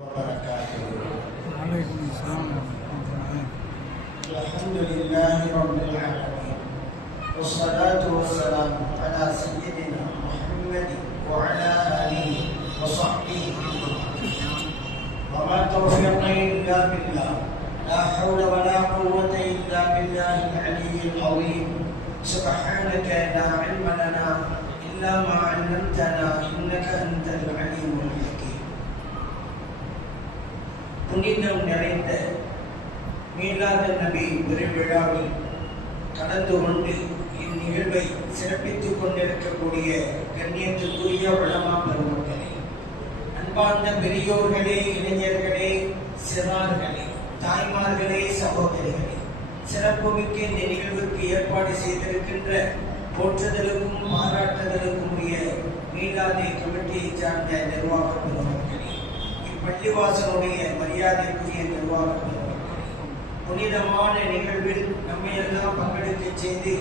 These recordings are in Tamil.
وبركاته. وعليكم السلام ورحمة الله. الحمد لله رب العالمين، والصلاة والسلام على سيدنا محمد وعلى آله وصحبه وما توفيقي إلا بالله، لا حول ولا قوة إلا بالله العلي العظيم. سبحانك لا علم لنا إلا ما علمتنا إنك أنت العليم الحكيم. புனிதம் நிறைந்த மீலாது நபி பெருவிழாவில் கலந்து கொண்டு இந்நிகழ்வை சிறப்பித்துக் கொண்டிருக்கக்கூடிய கண்ணியத்துக்குரிய உலமா பெருமக்களே, அன்பார்ந்த பெரியோர்களே, இளைஞர்களே, சிறார்களே, தாய்மார்களே, சகோதரிகளே, சிறப்புமிக்க இந்த நிகழ்வுக்கு ஏற்பாடு செய்திருக்கின்ற போற்றுதலுக்கும் பாராட்டுதலுக்கும் உரிய மீலாது கமிட்டியை சார்ந்த நிர்வாக பெருமக்களே, பள்ளிவாசனுடைய மரியாதைக்குரிய நிர்வாக புனிதமான நிகழ்வில் நம்மை எல்லாம் பங்கெடுக்க செய்து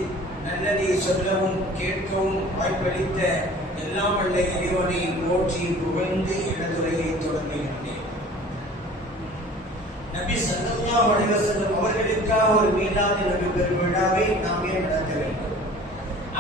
நல்லதை சொல்லவும் கேட்கவும் வாய்ப்பளித்த எல்லாம் வல்ல இறைவனை போற்றி புகழ்ந்து இடதுரையை தொடங்குகின்றேன். நபி ஸல்லல்லாஹு அலைஹி வஸல்லம் அவர்களுக்காக ஒரு மீலாது நபி பெருவிழாவை நாமே நடத்த வேண்டும்.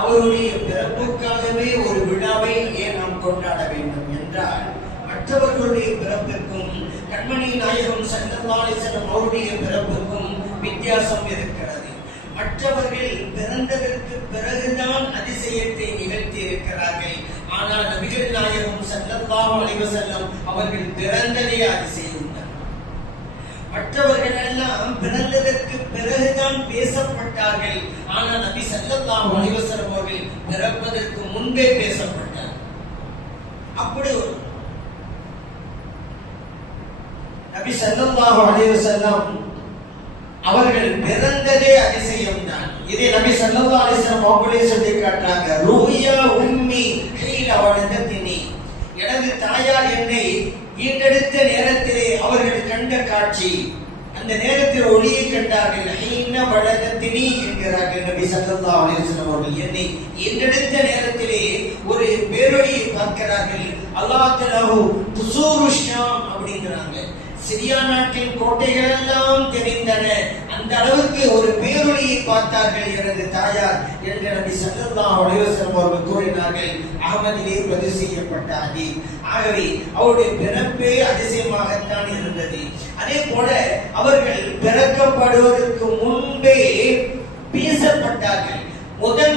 அவருடைய பிறப்புக்காகவே ஒரு விழாவை ஏன் நாம் கொண்டாட வேண்டும் என்றால், மற்றவர்களுடைய பிறப்பிற்கும் கண்மணி நாயகம் ஸல்லல்லாஹு அலைஹி வஸல்லம் அவருடைய பிறப்புக்கும் வித்தியாசம் இருக்கிறது. மற்றவர்கள் பிறந்ததற்கு பிறகுதான் அதிசயத்தை நிகழ்த்தி இருக்கிறார்கள். ஆனால் நபிகள் நாயகம் ஸல்லல்லாஹு அலைஹி வஸல்லம் அவர்கள் பிறந்ததே அதிசயம் தான். மற்றவர்கள் எல்லாம் பிறந்ததற்கு பிறகுதான் பேசப்பட்டார்கள். ஆனால் நபி ஸல்லல்லாஹு அலைஹி வஸல்லம் அவர்கள் பிறப்பதற்கு முன்பே பேசப்பட்டார். அப்படி நபி ஸல்லல்லாஹு அலைஹி வஸல்லம் அவர்கள் பிறந்ததே அதிசயம் தான். இதை நபி ஸல்லல்லாஹு அலைஹி வஸல்லம் அவங்களே சொல்லி காட்டுறாங்க. ரூயா உம்மி ஹீன வலதத்னி, எனது தாயார் என்னை ஈண்டெடுத்த நேரத்திலே அவர்கள் கண்ட காட்சி, அந்த நேரத்தில் ஒளியை கண்டார்கள். ஹீன வலதத்னி என்கிறார்கள் நபி ஸல்லல்லாஹு அலைஹி வஸல்லம் அவர்கள். என்னை ஈண்டெடுத்த நேரத்திலே ஒரு பேரொளியை பார்க்கிறார்கள். அல்லாஹ் தஆலா துசூரு ஷாம் அப்படிங்கிறாங்க. சிரியா நாட்டின் கோட்டைகள் எல்லாம் தெரிந்தன. அந்த அளவுக்கு ஒரு பேரொளியை பார்த்தார்கள் எனது தாயார் என்று நபி ஸல்லல்லாஹு அலைஹி வஸல்லம் அவர்கள் கூறினார்கள். அஹ்மதிலே பதிவு செய்யப்பட்ட ஹதீஸ். ஆகவே அவருடைய பிறப்பே அதிசயமாகத்தான் இருந்தது. அதே போல அவர்கள் பிறக்கப்படுவதற்கு முன்பே பேசப்பட்டார்கள்.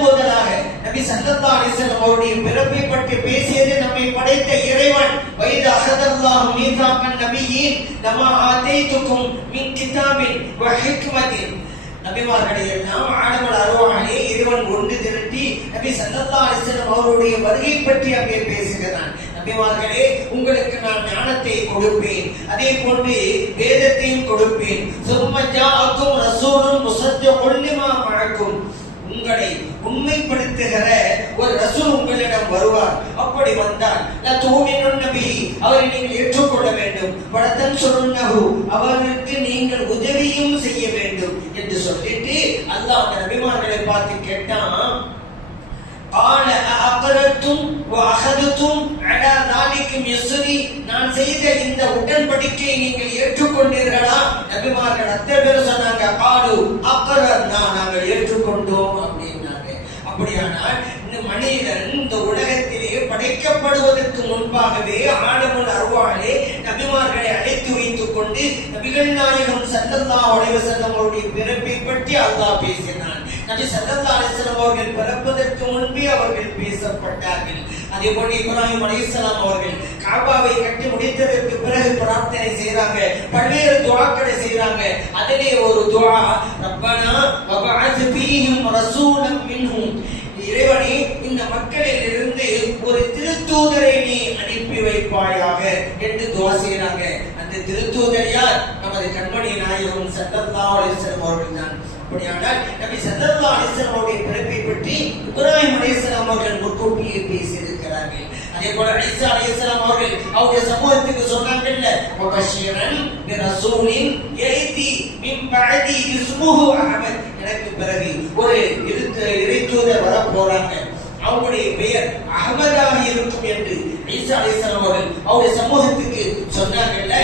முதலாக நபி ஸல்லல்லாஹு அலைஹி வஸல்லம் அவருடைய பிறப்பை பற்றி பேசியது நம்மை படைத்த இறைவன். வைத அஹதல்லாஹு மீசாகன் நபியின் லமா ஆதைதுகும் மின் கிதாபின் வ ஹிக்மத்தின், நபிமார்களை எல்லாம் ஆடமல் அருவாளே இறைவன் ஒன்று திரட்டி நபி ஸல்லல்லாஹு அலைஹி வஸல்லம் அவருடைய வருகை பற்றி அங்கே பேசுகிறான். நபிமார்களே, உங்களுக்கு நான் ஞானத்தை கொடுப்பேன், அதே போன்று வேதத்தையும் கொடுப்பேன். சும்ம ஜாஅக்கும் ரசூலுன் முஸத்திகுன் லிமா மஅக்கும், உங்களை உண்மைப்படுத்துகிற ஒரு ரசூல் உங்களிடம் வருவார். அப்படி வந்தால் அவரை நீங்கள் ஏற்றுக்கொள்ள வேண்டும். படத்தன் சொல்லுன்னஹு, அவருக்கு நீங்கள் உதவியும் செய்ய வேண்டும் என்று சொல்லிட்டு அல்லாஹ் அந்த நபிமார்களை பார்த்து கேட்டான். قال أأقررتم وأخذتم على ذلكم يسري, நான் செய்த இந்த உடன்படிக்கையை நீங்கள் ஏற்றுக்கொண்டீர்களா? நபிமார்கள் அத்தனை பேர் சொன்னாங்க, قالوا أقررنا, நாங்கள் ஏற்றுக்கொண்டோம் அப்படின்னாங்க. அப்படியானால் இந்த மனிதன் இந்த உலகத்திலே படைக்கப்படுவதற்கு முன்பாகவே ஆடமுல் அருவாளே நபிமார்களை அழைத்து வைத்துக் கொண்டு நபிகள் நாயகம் ஸல்லல்லாஹு அலைஹி வஸல்லம் அவருடைய பிறப்பை பற்றி அல்லாஹ் பேசினான். நபி ஸல்லல்லாஹு அலைஹி வஸல்லம் அவர்கள் பிறப்பதற்கு முன்பே அவர்கள் பேசப்பட்டார்கள். அதே போல இப்ராஹிம் அலைஹிஸ்ஸலாம் அவர்கள் காபாவை கட்டி முடித்ததற்கு பிறகு பிரார்த்தனை செய்றாங்க, பல்வேறு துஆக்களை செய்றாங்க. அதிலே ஒரு துஆ, ரப்பனா வபஅத் ஃபீஹிம் ரசூலன் மின்ஹும், இறைவனே இந்த மக்களில் இருந்து ஒரு திருத்தூதரை நீ அனுப்பி வைப்பாயாக என்று துஆ செய்றாங்க. அந்த திருத்தூதர் யார்? நமது கண்மணி நாயகம் ஸல்லல்லாஹு அலைஹி வஸல்லம் அவர்கள் தான். அப்படியானால் நபி ஸல்லல்லாஹு அலைஹி வஸல்லம் அவருடைய பிறப்பை பற்றி இப்ராஹிம் அலைஹிஸ்ஸலாம் அவர்கள் முன்கூட்டியே பேசியிருக்கிறார்கள். அதே போல ஈசா அலைஹிஸ்ஸலாம் அவர்கள் அவருடைய சமூகத்துக்கு சொன்னாங்கல்ல, வபஷிரன் பிரசூலின் யதி மின் பஅதி இஸ்முஹு அஹ்மத், எனக்கு பிறகு ஒரு இறைத்தூதர் வர போறாங்க, அவருடைய பெயர் அஹ்மதாக இருக்கும் என்று ஈசா அலைஹிஸ்ஸலாம் அவர்கள் அவருடைய சமூகத்துக்கு சொன்னாங்கல்ல.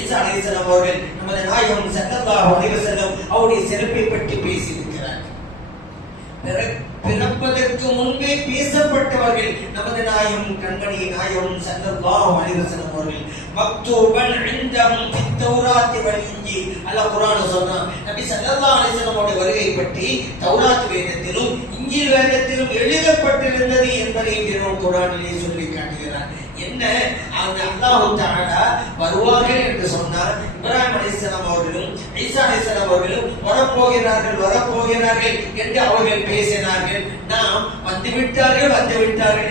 ஈசா அலைஹிஸ்ஸலாம் அவர்கள் நமது நாயகம் ஸல்லல்லாஹு அலைஹி வஸல்லம் அவருடைய சிறப்பை பற்றி பேசியிருக்கிறார். பிறப்பதற்கு முன்பே பேசப்பட்டவர்கள் நமது நாயகம் கண்மணி நாயகம் ஸல்லல்லாஹு அலைஹி வஸல்லம் அவர்கள். மக்தூபன் இன்தஹும் ஃபித் தௌராத் வல் இன்ஜீல், அல்லாஹ் குர்ஆன்ல சொன்னான் நபி ஸல்லல்லாஹு அலைஹி வஸல்லம் அவருடைய வருகை பற்றி தௌராத் வேதத்திலும் இன்ஜீல் வேதத்திலும் எழுதப்பட்டிருந்தது என்பதை குர்ஆனிலே சொல்லி காட்டுகிறார். என்ன அந்த அல்லாஹ் தஆலா வருவார்கள் என்று சொன்னார். இப்ராஹிம் அலைஹிஸ்ஸலாம் அவர்களும் ஈசா அலைஹிஸ்ஸலாம் அவர்களும் வரப்போகிறார்கள் என்று அவர்கள் பேசினார்கள். நாம் வந்துவிட்டார்கள்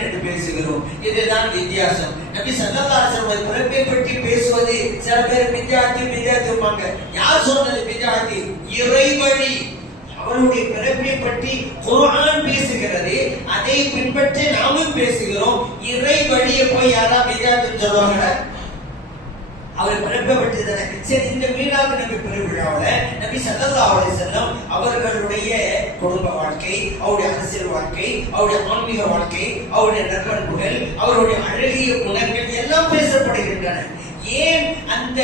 என்று பேசுகிறோம். இதுதான் வித்தியாசம். நபி ஸல்லல்லாஹு அலைஹி வஸல்லம் பிறப்பை பற்றி பேசுவது சில பேர் பித்அத்தும்பாங்க. யார் சொன்னது பித்அத்? இறைவழி. அவருடைய பிறப்பை பற்றி குர்ஆன் பேசுகிறது, அதை பின்பற்றி நாமும் பேசுகிறோம். இறை வழியை போய் யாரா பித்அத்துன்னு சொல்லுவாங்க? அவர் பிறப்பை பற்றி தானே. சரி, இந்த மீலாது நபி பெருவிழாவில் நபி ஸல்லல்லாஹு அலைஹி வஸல்லம் அவர்களுடைய குடும்ப வாழ்க்கை, அவருடைய அரசியல் வாழ்க்கை, அவருடைய ஆன்மீக வாழ்க்கை, அவருடைய நற்பண்புகள், அவருடைய அழகிய குணங்கள் எல்லாம் பேசப்படுகின்றன. ஏன் அந்த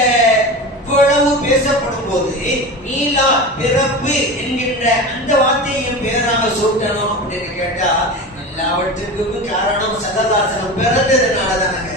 இவ்வளவு பேசப்படும் போது மீலா பிறப்பு என்கின்ற அந்த வார்த்தையும் பேராக சூட்டணும் அப்படின்னு கேட்டா, எல்லாவற்றுக்கும் காரணம் ஸல்லல்லாஹு அலைஹி வஸல்லம் பிறந்ததுனால தானங்க.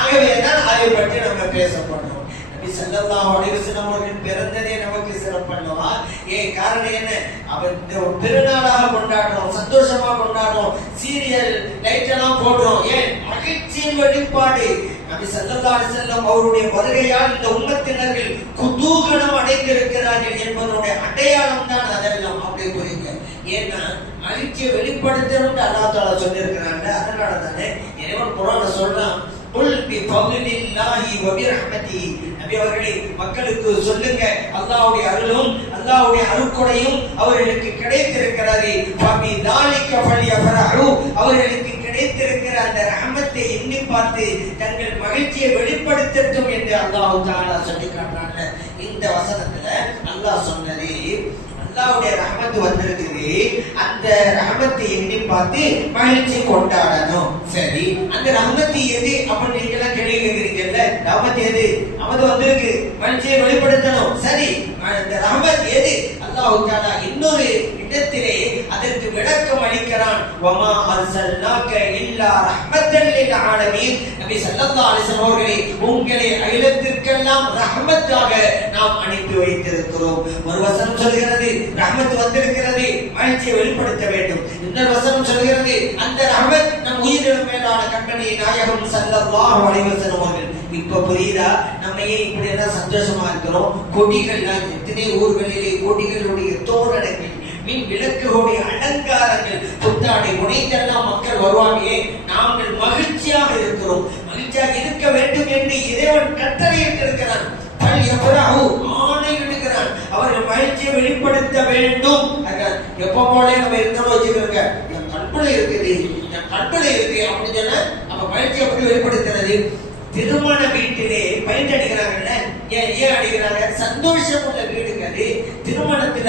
ஆகவேதான் அதை பற்றி நம்ம பேசப்படணும். நபி ஸல்லல்லாஹு அலைஹி வஸல்லம் அவர்கள் பிறந்ததே நமக்கு சிறப்பல்லவா? ஏன் காரணம் என்ன? அவர் பெருநாளாக கொண்டாடுறோம், சந்தோஷமா கொண்டாடுறோம், சீரியல் லைட் எல்லாம் போடுறோம். ஏன்? மகிழ்ச்சியின் வெளிப்பாடு. நபி ஸல்லல்லாஹு அலைஹி வஸல்லம் அவருடைய வருகையால் இந்த உம்மத்தினர்கள் குதூகலம் அடைந்திருக்கிறார்கள் என்பதனுடைய அடையாளம் தான் அதெல்லாம். அப்படி புரியுங்க. ஏன்னா மகிழ்ச்சியை வெளிப்படுத்தணும்னு அல்லாஹ் தஆலா சொல்லியிருக்கிறாங்க. அதனால தானே இறைவன் குர்ஆன்ல சொல்றான், குல் பி ஃபضலில்லாஹி வ பிரஹ்மதிஹி. நபி அவர்களே, மக்களுக்கு சொல்லுங்க, அல்லாஹ்வுடைய அருளும் அல்லாஹ்வுடைய அருட்கொடையும் அவர்களுக்கு கிடைத்திருக்கிறது. ஃபபி தாலிக ஃபல்யஃபரஹு. அவர்களுக்கு கிடைத்திருக்கிற அந்த ரஹமத்தை எண்ணி பார்த்து தங்கள் மகிழ்ச்சியை வெளிப்படுத்தட்டும் என்று அல்லாஹ் தஆலா சொல்லி காட்டுறாங்க. இந்த வசனத்துல அல்லாஹ் சொன்னது, அல்லாஹ்வுடைய ரஹமத் வந்திருக்குது, அந்த ரஹமத்தை எண்ணி பார்த்து மகிழ்ச்சி கொண்டாடணும். சரி, அந்த ரஹமத் எது அப்படின்னு நீங்க எல்லாம் கேள்வி கேட்கிறீங்கல்ல, ரஹமத் எது? ரஹமத் வந்திருக்கு, மகிழ்ச்சியை வெளிப்படுத்தணும். சரி, அந்த ரஹமத் எது? அல்லாஹ் தஆலா இன்னொரு இடத்திலே அதற்கு விளக்கம் அளிக்கிறான். வமா அர்சல்னாக இல்லா ரஹ்மத்தல் லில் ஆலமீன். நபி ஸல்லல்லாஹு அலைஹி வஸல்லம் அவர்களே, உங்களை அகிலத்திற்கெல்லாம் ரஹ்மத்தாக நாம் அனுப்பி வைத்திருக்கிறோம். ஒரு வசனம் சொல்கிறது ரஹ்மத் வந்திருக்கிறது, மகிழ்ச்சியை வெளிப்படுத்த வேண்டும். இன்னொரு வசனம் சொல்கிறது அந்த ரஹ்மத் நம் உயிரினும் மேலான கண்மணி நாயகம் ஸல்லல்லாஹு அலைஹி வஸல்லம் அவர்கள். இப்ப புரியுதா நம்ம ஏன் இப்படி எல்லாம் சந்தோஷமா இருக்கிறோம்? கொடிகள்லாம் எத்தனை ஊர்களிலே கொடிகளுடைய தோரணங்கள், மின் விளக்குகளுடைய அலங்காரங்கள், புத்தாடை உடைத்தெல்லாம் மக்கள் வருவாங்க. நாங்கள் மகிழ்ச்சியாக இருக்கிறோம். மகிழ்ச்சியாக இருக்க வேண்டும் என்று இறைவன் கட்டளையிட்டிருக்கிறான். ஆணையிடுகிறான். அவர்கள் மகிழ்ச்சியை வெளிப்படுத்த வேண்டும். எப்ப போல நம்ம இருந்தோம் வச்சுக்கிறோங்க, என் கற்பனை இருக்குது, என் கற்பனை இருக்கு அப்படின்னு சொன்னா அப்ப மகிழ்ச்சி எப்படி வெளிப்படுத்துறது? திருமண வீட்டிலே பெயிண்ட் அடிக்கிறாங்கல்ல, ஏன் அடிக்கிறாங்க? சந்தோஷம் உள்ள வீடுங்க அது. திருமணத்துல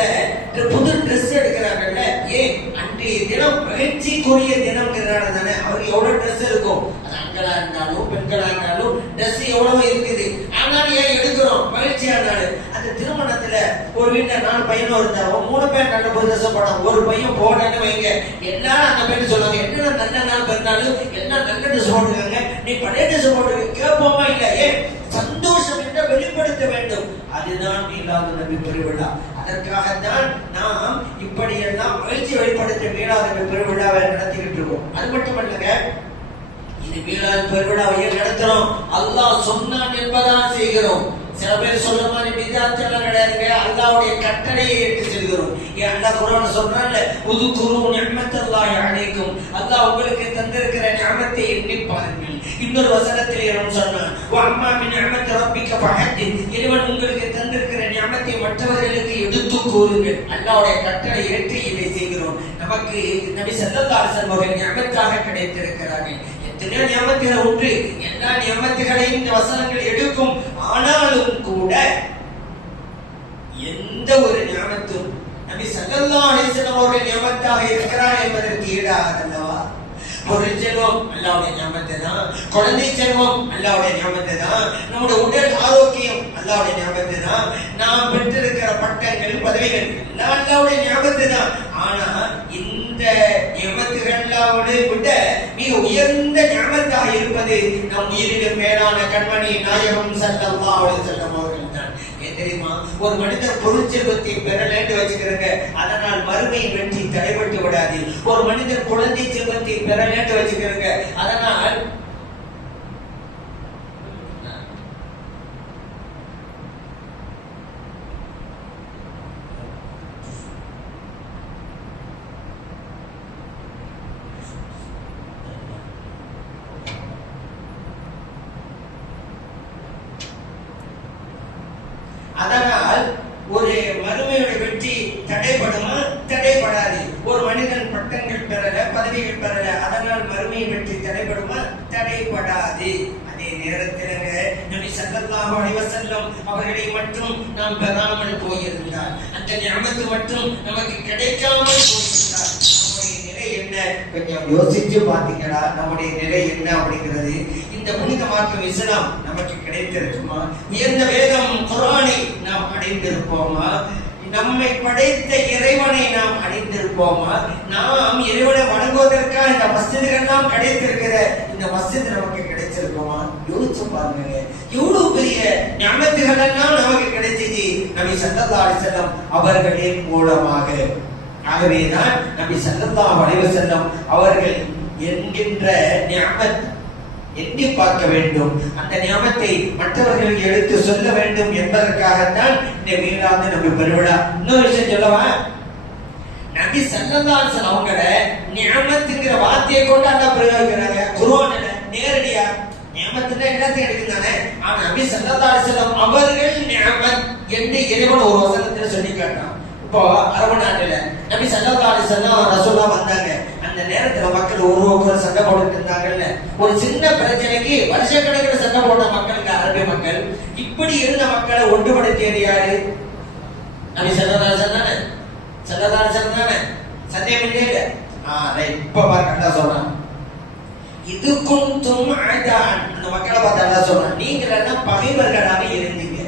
புது ட்ரெஸ் எடுக்கிறாங்கல்ல, ஏன்? அன்றைய தினம் மகிழ்ச்சிக்குரிய தினம்ங்கிறனால தானே. அவருக்கு எவ்வளவு ட்ரெஸ் இருக்கும், அது ஆண்களா இருந்தாலும் பெண்களா இருந்தாலும் ட்ரெஸ் எவ்வளவு இருக்குது. ஆனால் ஏன் எடுக்கிறோம்? மகிழ்ச்சியானால. அந்த திருமணத்துல ஒரு வீட்டுல 4 பையனும் இருந்தாலும் 3 பேர் நல்ல புதுசா போனாங்க, ஒரு பையன் போடான்னு வைங்க, எல்லாரும் அந்த பையன் சொல்லுவாங்க, என்ன நல்ல நாள் பிறந்தாலும் எல்லாம் நல்ல ட்ரெஸ் போட்டுருக்காங்க, நீ பழைய ட்ரெஸ் போட்டு கேட்போமா? இல்ல. ஏன்? சந்தோஷம் என்று வெளிப்படுத்த வேண்டும். அதுதான் மீலாது நபி பெருவிழா. அதற்காகத்தான் நாம் இப்படியெல்லாம் மகிழ்ச்சி வெளிப்படுத்த மீலாது நபி பெருவிழாவை நடத்திக்கிட்டு இருக்கோம். அது மட்டுமல்லங்க, இது மீலாது பெருவிழாவை நடத்துறோம் அல்லாஹ் சொன்னான் என்பதான் செய்கிறோம். சில பேர் சொல்ற மாதிரி பிதாத்தெல்லாம் கிடையாதுங்க, அல்லாஹ்வுடைய கட்டளையை ஏற்று செல்கிறோம். ஏன் அல்லாஹ் குர்ஆன்ல சொல்றான்ல, உதுகுரு நிஅமத்தல்லாஹி அலைக்கும். அல்லாஹ் உங்களுக்கு தந்திருக்கிற நிஅமத்தை எண்ணி பாருங்கள். இன்னொரு வசனத்திலே அவன் சொன்னான், வஅம்மா மின் நிஅமத்தி ரப்பிக ஃபஹத்திஸ். இறைவன் உங்களுக்கு தந்திருக்கிற நிஅமத்தை மற்றவர்களுக்கு எடுத்து கூறுங்கள். அல்லாஹ்வுடைய கட்டளை ஏற்று இதை செய்கிறோம். நமக்கு நபி ஸல்லல்லாஹு அலைஹி வஸல்லம் அவர்கள் நிஅமத்தாக கிடைத்திருக்கிறார்கள். எத்தனையோ நியமத்துகள் உண்டு. எல்லா நியமத்துகளையும் இந்த வசனங்கள் எடுக்கும். ஆனாலும் கூட எந்த ஒரு நியமத்தும் நபி ஸல்லல்லாஹு அலைஹி வஸல்லம் அவர்கள் நியமத்தாக இருக்கிறார் என்பதற்கு ஈடாகாதல்லவா? பொருள் செல்வம் அல்லாஹ்வுடைய நியமத்து தான், குழந்தை செல்வம் அல்லாஹ்வுடைய நியமத்து தான், நம்முடைய உடல் ஆரோக்கியம் அல்லாஹ்வுடைய ஞாபகத்து தான். நாம் பெற்றிருக்கிற பட்டங்கள் பதவிகள் எல்லாம் அல்லாஹ்வுடைய ஞாபகத்து தான். ஆனா இந்த ஞாபகத்துகளை விட மிக உயர்ந்த ஞாபகத்தாக இருப்பது நம் உயிரிலும் மேலான கண்மணி நாயகம் ஸல்லல்லாஹு அலைஹி வஸல்லம் அவர்கள் தான். ஏன் தெரியுமா? ஒரு மனிதர் பொருள் செல்வத்தை பெறலேன்னு வச்சுக்கிறங்க, அதனால் மறுமை வெற்றி தடைபட்டு விடாது. ஒரு மனிதர் குழந்தை செல்வத்தை பெறலேன்னு வச்சுக்கிறங்க, அதனால் ஒரு மறுமையோட வெற்றி தடைபடுமா? தடைபடாது. ஒரு மனிதன் பட்டங்கள் பெறல, பதவிகள் பெறல, அதனால் மறுமையை வெற்றி தடைபடுமா? தடைபடாது. அதே நேரத்தில் நபி ஸல்லல்லாஹு அலைஹி வஸல்லம் அவர்களை மட்டும் நாம் பெறாமல் போயிருந்தால், அந்த நிஅமத்து மட்டும் நமக்கு கிடைக்காமல் போயிருந்தால் நம்முடைய நிலை என்ன? கொஞ்சம் யோசிச்சு பாத்தீங்களா? நம்முடைய நிலை என்ன அப்படிங்கிறது. இந்த புனித மார்க்கம் இஸ்லாம் நமக்கு கிடைத்திருக்குமா? உயர்ந்த வேதம் குர்ஆனை நாம் அடைந்திருப்போமா? நம்மை படைத்த இறைவனை நாம் அடைந்திருப்போமா? நாம் இறைவனை வணங்குவதற்காக இந்த மஸ்ஜிதுகள் எல்லாம் கிடைத்திருக்கிற இந்த மஸ்ஜித் நமக்கு கிடைச்சிருக்குமா? யோசிச்சு பாருங்க. எவ்வளவு பெரிய நிஅமத்துகள் எல்லாம் நமக்கு கிடைச்சிச்சு நபி ஸல்லல்லாஹு அலைஹி வஸல்லம் அவர்களின் மூலமாக. ஆகவேதான் நபி ஸல்லல்லாஹு அலைஹி வஸல்லம் அவர்கள் என்கின்ற நிஅமத் எண்ணி பார்க்க வேண்டும். அந்த நியமத்தை மற்றவர்களுக்கு எடுத்து சொல்ல வேண்டும் என்பதற்காகத்தான் இந்த மீலாது நபி பெருவிழா. இன்னொரு விஷயம் சொல்லவா? நபி ஸல்லல்லாஹு அலைஹி வஸல்லம் அவங்கள நியமத்துங்கிற வார்த்தையை கொண்டு அல்லாஹ் பிரயோகிக்கிறாங்க குர்ஆன்ல நேரடியா. நியமத்துனா என்னத்தை எடுக்குதானே? ஆனா நபி ஸல்லல்லாஹு அலைஹி வஸல்லம் அவர்கள் நியமத் என்று இறைவன் ஒரு வசனத்துல சொல்லி காட்டான். இப்போ அரபு நாட்டுல நபி ஸல்லல்லாஹு அலைஹி வஸல்லம் ரசூலா வந்தாங்க. அந்த நேரத்துல மக்கள் ஒருவருக்கொரு சண்டை போட்டுட்டு இருந்தாங்கல்ல. ஒரு சின்ன பிரச்சனைக்கு வருஷக்கணக்கில் சண்டை போட்ட மக்களுக்கு, அரபிய மக்கள், இப்படி இருந்த மக்களை ஒன்றுபடுத்தியது யாரு? நபி ஸல்லல்லாஹு அலைஹி வஸல்லம். ஸல்லல்லாஹு அலைஹி வஸல்லம் தானே? சந்தேகம் இல்லையே. இப்ப பாருங்க சொல்றான், இது குந்தும் அதான். அந்த மக்களை பார்த்து அல்லாஹ் சொல்றான், நீங்கள் எல்லாம் பகைவர்களாக இருந்தீங்க.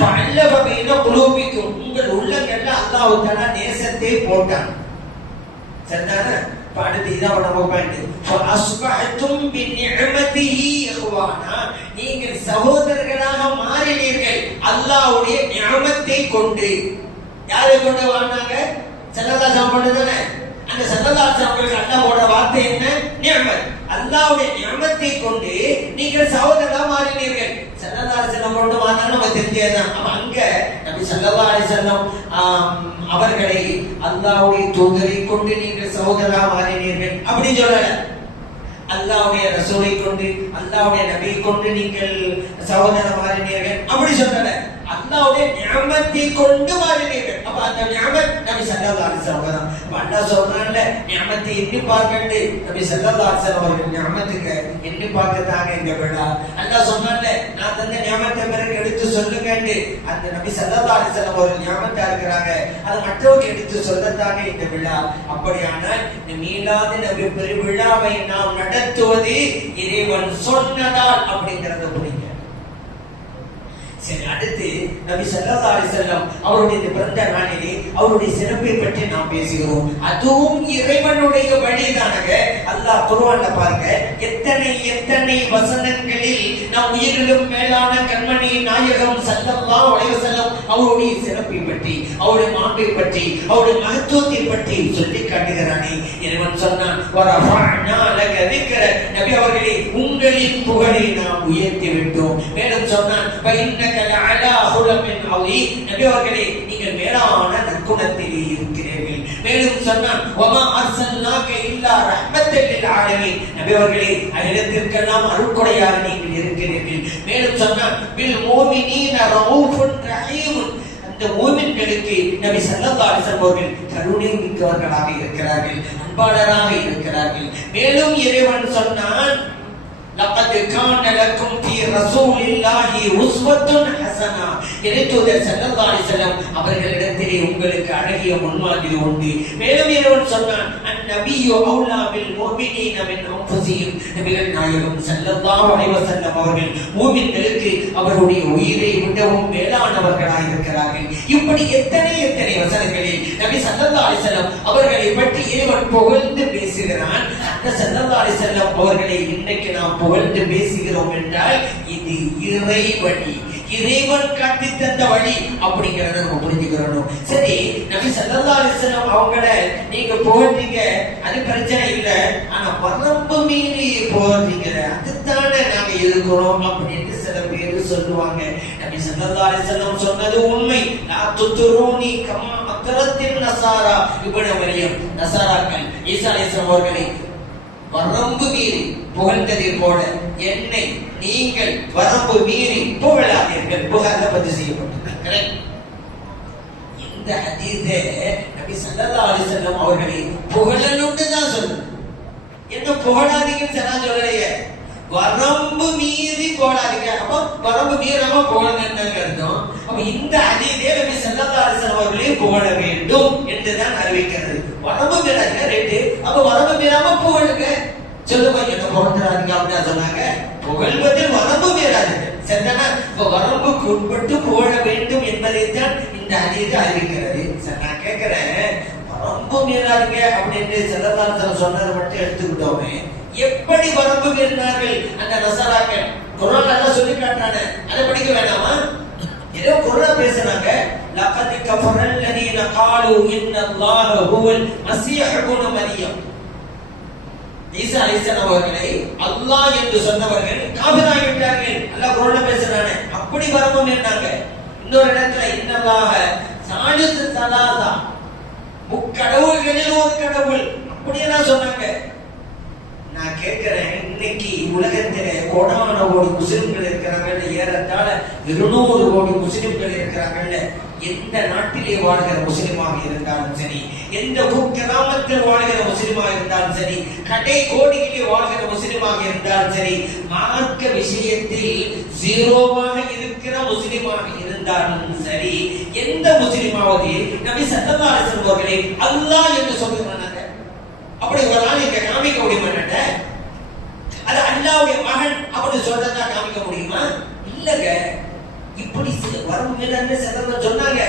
பல்லவ பைன குலூபிக்கும், உங்கள் உள்ளங்கள்ல அல்லாஹ் தஆலா நேசத்தை போட்டான். சரிதானே? அடுத்து இதான் நம்ம பாயிண்ட். அஸ்பஹதும் பிநிஅமதிஹி இஹ்வானா, நீங்கள் சகோதரர்களாக மாறினீர்கள் அல்லாஹ்வுடைய நிஅமத்தை கொண்டு. யாரை கொண்டு வாழ்ந்தாங்க? ஸல்லல்லாஹு அலைஹி வஸல்லம் தானே? அந்த ஸல்லல்லாஹு அலைஹி வஸல்லம் அல்லாஹ்வோட வார்த்தை என்ன? நிஅமத். அல்லாஹ்வுடைய நிஅமத்தை கொண்டு நீங்கள் சகோதரர்களாக மாறினீர்கள். ஸல்லல்லாஹு அலைஹி வஸல்லம் கொண்டு வாழ்ந்தாங்க நம்ம தெரிஞ்சதுதான். அப்ப அங்க நபி ஸல்லல்லாஹு அலைஹி வஸல்லம் அவர்களை அல்லாஹ்வுடைய தூதரை கொண்டு நீங்கள் சகோதரராக மாறினீர்கள் அப்படி சொல்லல. அல்லாஹ்வுடைய ரசூலை கொண்டு, அல்லாஹ்வுடைய நபியை கொண்டு நீங்கள் சகோதரராக மாறினீர்கள் அப்படி சொல்லல. அல்லாஹ்வுடைய நிஅமத்தை கொண்டு மாறினீர்கள். அப்ப அந்த நிஅமத் நபி ஸல்லல்லாஹு அலைஹி வஸல்லம் தான். அல்லாஹ் சொல்றான்ல, நிஅமத்தை எண்ணி பார்க்கண்டு நபி ஸல்லல்லாஹு அலைஹி வஸல்லம் அவர்கள் நிஅமத்துக்கு எண்ணி பார்க்கத்தாங்க இந்த விழா. அல்லாஹ் சொன்னான்ல, நான் தந்த நிஅமத்தை பிறகு எடுத்து சொல்லுங்கன்னு. அந்த நபி ஸல்லல்லாஹு அலைஹி வஸல்லம் அவர்கள் நிஅமத்தா இருக்கிறாங்க, அதை மற்றவர்கள் எடுத்து சொல்லத்தாங்க இந்த விழா. அப்படியானால் இந்த மீலாது நபி பெருவிழாவை நாம் நடத்துவது இறைவன் சொன்னதால் அப்படிங்கறத புரியுங்க. சரி, அடுத்து நபி ஸல்லல்லாஹு அலைஹி வஸல்லம் அவருடைய பிறந்த நாளிலே அவருடைய சிறப்பை பற்றி நாம் பேசுகிறோம். அதுவும் இறைவனுடைய வழிதானங்க. அல்லாஹ் குர்ஆன்ல பாருங்க, எத்தனை எத்தனை வசனங்களில் நாம் உயிரிலும் மேலான கண்மணி நாயகம் ஸல்லல்லாஹு அலைஹி வஸல்லம் அவருடைய சிறப்பை பற்றி, அவருடைய மாண்பை பற்றி, அவருடைய மகத்துவத்தை பற்றி சொல்லி காட்டுகிறானே. இறைவன் சொன்னான், வரஃபஅனா லக ذிக்ர, நபி அவர்களே உங்களின் புகழை நாம் உயர்த்தி விட்டோம். மேலும் சொன்னான், ஃபஇன்னக லஅலா ஹுலமின் அஸீம், நபி அவர்களே நீங்கள் மேலான நற்குணத்திலே இருக்கிறீர்கள். மேலும் சொன்னான், வமா அர்ஸல்னாக இல்லா ரஹ்மத்தல் லில் ஆலமீன், நபி அவர்களே அகிலத்திற்கெல்லாம் அருட்கொடையாக நீங்கள் இருக்கிறீர்கள். மேலும் சொன்னான், பில் முஃமினீன ரഊஃபுன் ரஹீம், அந்த மூமின்களுக்கு நபி ஸல்லல்லாஹு அலைஹி வஸல்லம் அவர்கள் கருணை மிக்கவர்களாக இருக்கிறார்கள், அன்பாளராக இருக்கிறார்கள். மேலும் இறைவன் சொன்னான், லகத் கான லக்கும் ஃபீ ரசூலில்லாஹி உஸ்வத்துன் உஸ்வத்துன் ஹஸனா. இறைத்தூதர் ஸல்லல்லாஹு அலைஹி வஸல்லம் அவர்களிடத்திலே உங்களுக்கு அழகிய முன்மாதிரி உண்டு. மேலும் இறைவன் சொன்னான், அந்நபியு அவுலா பில் முஃமினீன மின் அன்ஃபுஸிஹிம். நபிகள் நாயகம் ஸல்லல்லாஹு அலைஹி வஸல்லம் அவர்கள் மூமின்களுக்கு அவருடைய உயிரை விடவும் மேலானவர்களாக இருக்கிறார்கள். இப்படி எத்தனை எத்தனை வசனங்களில் நபி ஸல்லல்லாஹு அலைஹி வஸல்லம் அவர்களை பற்றி இறைவன் புகழ்ந்து பேசுகிறான். அந்த ஸல்லல்லாஹு அலைஹி வஸல்லம் அவர்களை இன்னைக்கு நாம் புகழ்ந்து பேசுகிறோம் என்றால் இது இறை வழி, இறைவன் காட்டி தந்த வழி அப்படிங்கறத நம்ம புரிஞ்சுக்கிறோம். சரி, நபி ஸல்லல்லாஹு அலைஹி வஸல்லம் அவங்கள நீங்க புகழ்றீங்க, அது பிரச்சனை இல்ல. ஆனா வரம்பு மீறி புகழ்றீங்க, அதுதானே நாங்க இருக்கிறோம் அப்படின்னு சில பேர் சொல்லுவாங்க. நபி ஸல்லல்லாஹு அலைஹி வஸல்லம் சொன்னது உண்மை. லா துத்ரூனி கமா அத்ரத்தின் நஸாரா. இப்னு மரியம் நஸாராக்கள் ஈசா அலைஹிஸ்ஸலாம் அவர்களை வரம்பு மீறி புகழ்ந்ததை போல என்னை நீங்கள் வரம்பு மீறி புகழாதீர்கள். புகழ பதிவு செய்யப்பட்டிருக்கிறது. இந்த ஹதீஸே நபி ஸல்லல்லாஹு அலைஹி வஸல்லம் அவர்களை புகழணும்னு தான் சொல்லுது. என்ன புகழாதீங்கன்னு சொல்லலையே, வரம்பு மீறி புகழாதீங்க. அப்ப வரம்பு மீறாம புகழுங்கன்னு அர்த்தம். அப்ப இந்த ஹதீஸே நபி ஸல்லல்லாஹு அலைஹி வஸல்லம் அவர்களை புகழ வேண்டும் என்றுதான் அறிவிக்கிறது. வரம்பு மீறாதீங்க ரைட்டு, அப்ப வரம்பு மீறாம புகழுங்க. சொல்லுங்க, என்ன புகழ்ந்துறாதீங்க அப்படின்னு சொன்னாங்க. புகழ்வதில் வரம்பு மீறாதீங்க. சரிதானா? இப்ப வரம்புக்கு உட்பட்டு புகழ வேண்டும் என்பதைத்தான் இந்த ஹதீஸ் அறிவிக்கிறது. சரி, நான் கேட்கிறேன், வரம்பு மீறாதீங்க அப்படின்னு ஸல்லல்லாஹு அலைஹி வஸல்லம் சொன்னதை மட்டும் எடுத்துக்கிட்டோமே, எப்படி வரம்பு மீறினார்கள் அந்த நஸராக்கள்? குர்ஆன்ல எல்லாம் சொல்லி காட்டுறானே, அதை படிக்க வேண்டாமா? ஏதோ குர்ஆன் பேசுறாங்க. லகத் கஃபரல் லதீன காலு இன்னல்லாஹ ஹுவல் மஸீஹ் இப்னு மரியம். ஈசா அலைஹிஸ்ஸலாம் அவர்களை அல்லாஹ் என்று சொன்னவர்கள் காஃபிராகி விட்டார்கள். அல்லாஹ் குர்ஆன்ல பேசுறானே, அப்படி வரம்பு மீறினாங்க. இன்னொரு இடத்துல இன்னல்லாஹ சாலிசு ஸலாஸா, முக்கடவுள்களில் ஒரு கடவுள் அப்படியெல்லாம் சொன்னாங்க. நான் கேட்கிறேன், இன்னைக்கு உலகத்திலே கோடான கோடி முஸ்லிம்கள் இருக்கிறாங்கல்ல, ஏறத்தாழ 200 கோடி முஸ்லிம்கள் இருக்கிறாங்கல்ல. எந்த நாட்டிலே வாழ்கிற முஸ்லிமாக இருந்தாலும் சரி, எந்த கிராமத்தில் வாழ்கிற முஸ்லிமாக இருந்தாலும் சரி, கடை கோடியிலே வாழ்கிற முஸ்லிமாக இருந்தாலும் சரி, மார்க்க விஷயத்தில் ஜீரோவாக இருக்கிற முஸ்லிமாக இருந்தாலும் சரி, எந்த முஸ்லிமாவது நபி ஸல்லல்லாஹு அலைஹி வஸல்லம் அவர்களை அல்லாஹ் என்று சொல்லுகிறாங்க. அப்படி ஒரு நாள் இங்க காமிக்க முடியுமா? அது அல்லாஹ்வுடைய மகன் அப்படி சொல்றதா காமிக்க முடியுமா? இல்லங்க. இப்படி வரம்பு மீறாம ஸல்லல்லாஹு சொன்னாங்க.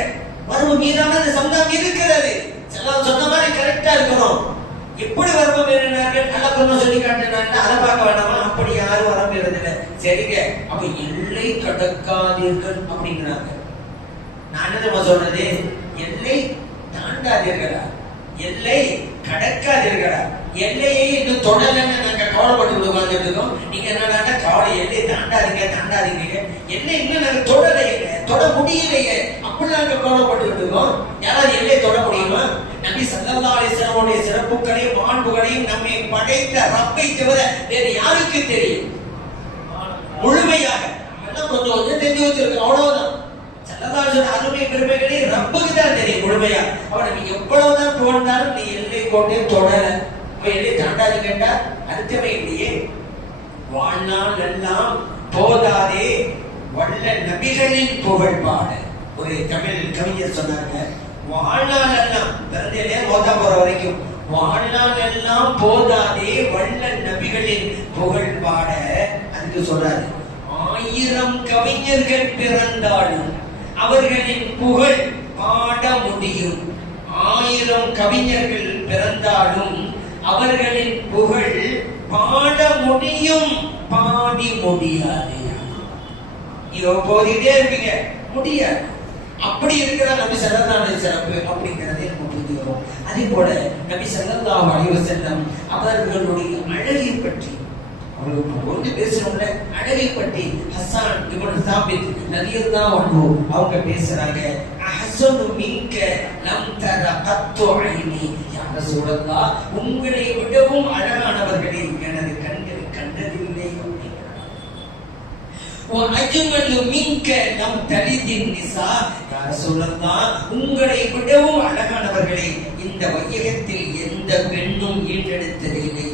வரம்பு மீறாம அந்த சமுதாயம் இருக்கிறது. ஸல்லல்லாஹு சொன்ன மாதிரி கரெக்டா இருக்கணும். எப்படி வரம்பு மீறினார்கள் அல்லாஹ் குர்ஆன் சொல்லி காட்டினாங்க, அதை பார்க்க வேண்டாமா? அப்படி யாரும் வரம்பு மீறதில்லை. சரிங்க, அப்ப எல்லை கடக்காதீர்கள் அப்படிங்கிறாங்க. நான் என்ன சொல்றது? எல்லை தாண்டாதீர்களா, எல்லை கடக்காதீர்களா? எல்லையை இன்னும் தொடலன்னு நாங்க கவலைப்பட்டு உட்கார்ந்துட்டு இருக்கோம். நீங்க என்னடா கவலை, எல்லை தாண்டாதீங்க தாண்டாதீங்க, எல்லை இன்னும் நாங்க தொடலையே, தொட முடியலையே, அப்படி நாங்க கவலைப்பட்டு இருக்கோம். யாராவது எல்லை தொட முடியுமா? நபி ஸல்லல்லாஹு அலைஹி வஸல்லம் சிறப்புகளையும் மாண்புகளையும் நம்மை படைத்த ரப்பை தவிர வேறு யாருக்கு தெரியும்? முழுமையாக எல்லாம் கொஞ்சம் கொஞ்சம் தெரிஞ்சு வச்சிருக்கோம், அவ்வளவுதான். அருமை பெருமைகளே ரப்புக்கு தான் தெரியும் முழுமையா. அவனுக்கு எவ்வளவுதான் தோன்றாலும் நீ எல்லை கோட்டை தொடல, எல்லை தாண்டாது கேட்டா அர்த்தமே இல்லையே. வாழ்நாள் எல்லாம் போதாதே வல்ல நபிகளின் புகழ் பாட. ஒரு தமிழ் கவிஞர் சொன்னாங்க, வாழ்நாள் எல்லாம் பிறந்தே மோதா போற வரைக்கும் வாழ்நாள் எல்லாம் போதாதே வல்ல நபிகளின் புகழ் பாட. அதுக்கு சொல்றாரு, 1000 கவிஞர்கள் பிறந்தாலும் அவர்களின் புகழ் பாட முடியும். 1000 கவிஞர்கள் பிறந்தாலும் அவர்களின் புகழ் பாட முடியும், பாடி முடியாது. நீங்க போதிட்டே இருப்பீங்க, முடியாது. அப்படி இருக்கிற நபி ஸல்லல்லாஹு அலைஹி வஸல்லம் அப்படிங்கறதை நம்ம புரிஞ்சுக்கிறோம். அதே போல நபி ஸல்லல்லாஹு அலைஹி வஸல்லம் அவர்களுடைய அழகை பற்றி அவங்களுக்கு வந்து பேசணும்ல, அழகை பற்றி ஹஸ்ஸான் இப்னு சாபித் ரலியல்லாஹு அன்ஹு அவங்க பேசுறாங்க. அஹ்ஸனு மின்க லம் தர கத்து ஐனி. யா ரசூலல்லாஹ், உங்களை விடவும் அழகானவர்களை எனது கண்கள் கண்டதில்லை அப்படிங்கிறாங்க. வ அஜ்மலு மின்க லம் தலிதின் நிசா. யா ரசூலல்லாஹ், உங்களை விடவும் அழகானவர்களை இந்த வையகத்தில் எந்த பெண்ணும் ஈண்டெடுத்ததில்லை.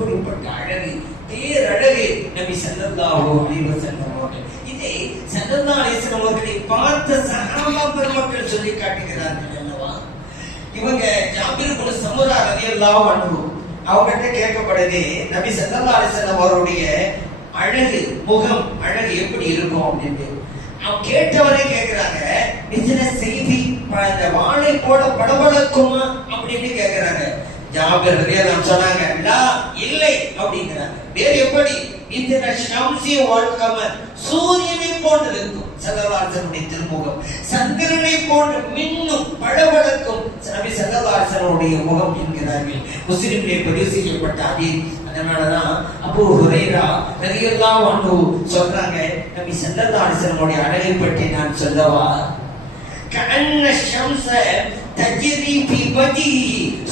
அப்படிப்பட்ட அழகு, பேரழகு நபி ஸல்லல்லாஹு அலைஹி வஸல்லம் அவர்கள். இதை ஸல்லல்லாஹு அலைஹி வஸல்லம் அவர்களை பார்த்த சஹாபா பெருமக்கள் சொல்லி காட்டுகிறார்கள் அல்லவா. இவங்க ஜாபிர் இப்னு சமுரா ரலியல்லாஹு அன்ஹு அவங்ககிட்ட கேட்கப்படுது, நபி ஸல்லல்லாஹு அலைஹி வஸல்லம் அவருடைய அழகு, முகம் அழகு எப்படி இருக்கும் அப்படின்னு. அவங்க கேட்டவரே கேட்கிறாங்க, இதுல செய்தி இந்த வாளை போல படபடக்குமா அப்படின்னு கேட்கிறாங்க. ஜாபிர் ரலியல்லாஹு சொன்னாங்க, லா இல்லை அப்படிங்கிறாங்க. வேற எப்படி? இந்த ஷம்சி வல் கமர், சூரியனை போன்று இருக்கும் ஸல்லல்லாஹு அலைஹி வஸல்லம் திருமுகம், சந்திரனை போன்று மின்னும் படபடக்கும் நபி ஸல்லல்லாஹு அலைஹி வஸல்லம் முகம் என்கிறார்கள். முஸ்லிமிலே பதிவு செய்யப்பட்ட ஹதீஸ். அதனாலதான் அபூ ஹுரைரா ரலியல்லாஹு அன்ஹு சொல்றாங்க, நபி ஸல்லல்லாஹு அலைஹி வஸல்லம் அழகை பற்றி நான் சொல்லவா, கஅன்ன ஷம்ஸ தஜ்ரி ஃபீ வஜ்ஹி,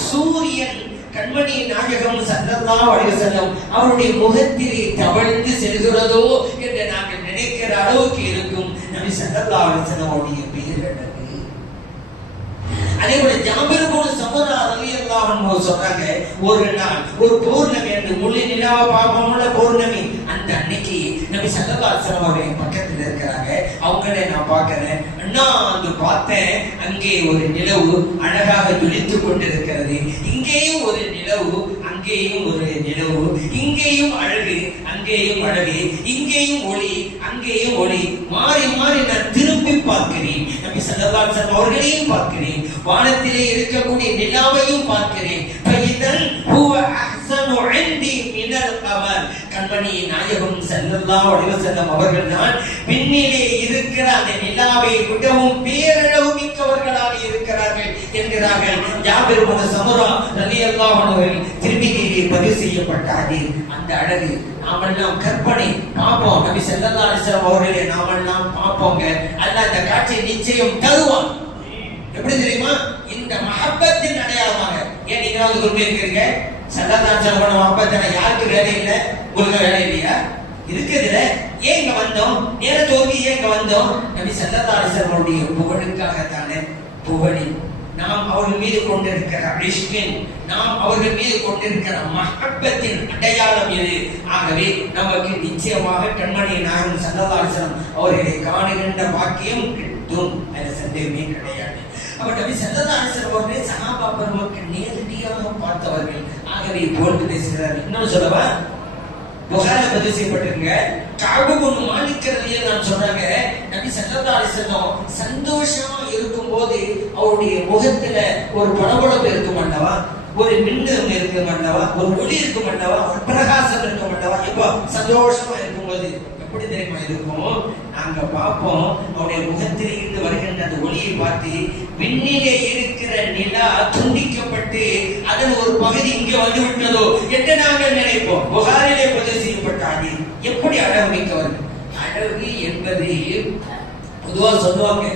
சூரியன் கண்மணி நாயகம் ஸல்லல்லாஹு அலைஹி வஸல்லம் அவருடைய முகத்திலே தவழ்ந்து செல்கிறதோ என்று நாங்கள் நினைக்கிற அளவுக்கு இருக்கும் நபி ஸல்லல்லாஹு அலைஹி வஸல்லம் அவருடைய பேரழகு. அதே போல ஜாபிர் இப்னு சமுரா ரலியல்லாஹு அன்ஹு சொல்றாங்க, ஒரு நாள் ஒரு பௌர்ணமி அன்று முழு நிலாவை பார்ப்போம்ல பௌர்ணமி, அந்த அன்னைக்கு நபி ஸல்லல்லாஹு அலைஹி வஸல்லம் அவருடைய பக்கத்துல இருக்கிறாங்க. அவங்களே நான் பார்க்கிறேன், அண்ணாந்து பார்த்தேன், அங்கே ஒரு நிலவு அழகாக ஜொலித்துக் கொண்டிருக்கிறது, இங்கேயும் ஒரு நிலவு, அங்கேயும் ஒரு நிலவு, இங்கேயும் அழகு, அங்கேயும் அழகு, இங்கேயும் ஒளி, அங்கேயும் ஒளி, மாறி மாறி நான் திரும்பி பார்க்கிறேன். நபி ஸல்லல்லாஹு அலைஹி வஸல்லம் அவர்களையும் பார்க்கிறேன், வானத்திலே இருக்கக்கூடிய நிலாவையும் பார்க்கிறேன். ஃபைதன் ஹுவ அஹ்ஸனு இன்தி மினல் கமர், கண்மணி நாயகம் ஸல்லல்லாஹு அலைஹி வஸல்லம் அவர்கள் தான் விண்ணிலே இருக்கிற அந்த நிலாவை விடவும் பேரழகு மிக்கவர்களாக இருக்கிறார்கள் என்கிறார்கள் ஜாபிர் இப்னு சமுரா ரலியல்லாஹு அன்ஹு திருமிதியிலே பதிவு செய்யப்பட்ட ஹதீஸ். அந்த அழகு நாமெல்லாம் கற்பனை பார்ப்போம், நபி ஸல்லல்லாஹு அலைஹி வஸல்லம் அவர்களை நாமெல்லாம் பார்ப்போங்க. அல்லாஹ் இந்த காட்சியை நிச்சயம் தருவான். எப்படி தெரியுமா? இந்த மஹப்பத்தின் அடையாளமாக. ஏன் நீங்க வந்து குறிப்பிட்டிருக்கீங்க ஸல்லல்லாஹு அலைஹி வஸல்லம் மஹப்பத்தான யாருக்கு வேலை இல்லை? உங்களுக்கு வேலை இல்லையா? இருக்குதுல. ஏன் இங்க வந்தோம்? நேரத்தோக்கி ஏன் இங்க வந்தோம்? நபி ஸல்லல்லாஹு அலைஹி வஸல்லம் அவருடைய புகழுக்காகத்தானே. புகழின் நாம் அவர்கள் மீது கொண்டிருக்கிற இஷ்கின், நாம் அவர்கள் மீது கொண்டிருக்கிற மஹப்பத்தின் அடையாளம் எது? ஆகவே நமக்கு நிச்சயமாக கண்மணி நாயகம் ஸல்லல்லாஹு அலைஹி வஸல்லம் அவர்களை காணுகின்ற பாக்கியம் கிட்டும், அதுல சந்தேகமே கிடையாது. அப்ப நபி ஸல்லல்லாஹு அலைஹி வஸல்லம் அவர்களை சஹாபா பெருமக்கள் நேரடியாக பார்த்தவர்கள். ஆகவே போல்டு பேசுகிறார். இன்னொன்று சொல்லவா, புகாரில பதிவு செய்யப்பட்டிருங்க, கஅப் இப்னு மாலிக் ரலியல்லாஹு சொல்றாங்க, நபி ஸல்லல்லாஹு அலைஹி வஸல்லம் சந்தோஷமா இருக்கும்போது அவருடைய முகத்துல ஒரு பளபளப்பு இருக்கும் அல்லவா, ஒரு மின்னும் இருக்கும் அல்லவா, ஒரு ஒளி இருக்கும் அல்லவா, ஒரு பிரகாசம் இருக்கும் அல்லவா. எப்போ சந்தோஷமா இருக்கும்போது எப்படி தெரியுமா இருக்கும்? நாங்க பார்ப்போம், அவருடைய முகத்திலே இருந்து வருகின்ற அந்த ஒளியை பார்த்து விண்ணிலே இருக்கிற நிலா துண்டிக்கப்பட்டு அதன் ஒரு பகுதி இங்கே வந்து விட்டதோ என்று நாங்கள் நினைப்போம். புகாரிலே பதிவு செய்யப்பட்ட ஹதீஸ். எப்படி அழகு மிக்கவர்கள்? அழகு என்பது பொதுவா சொல்லுவாங்க,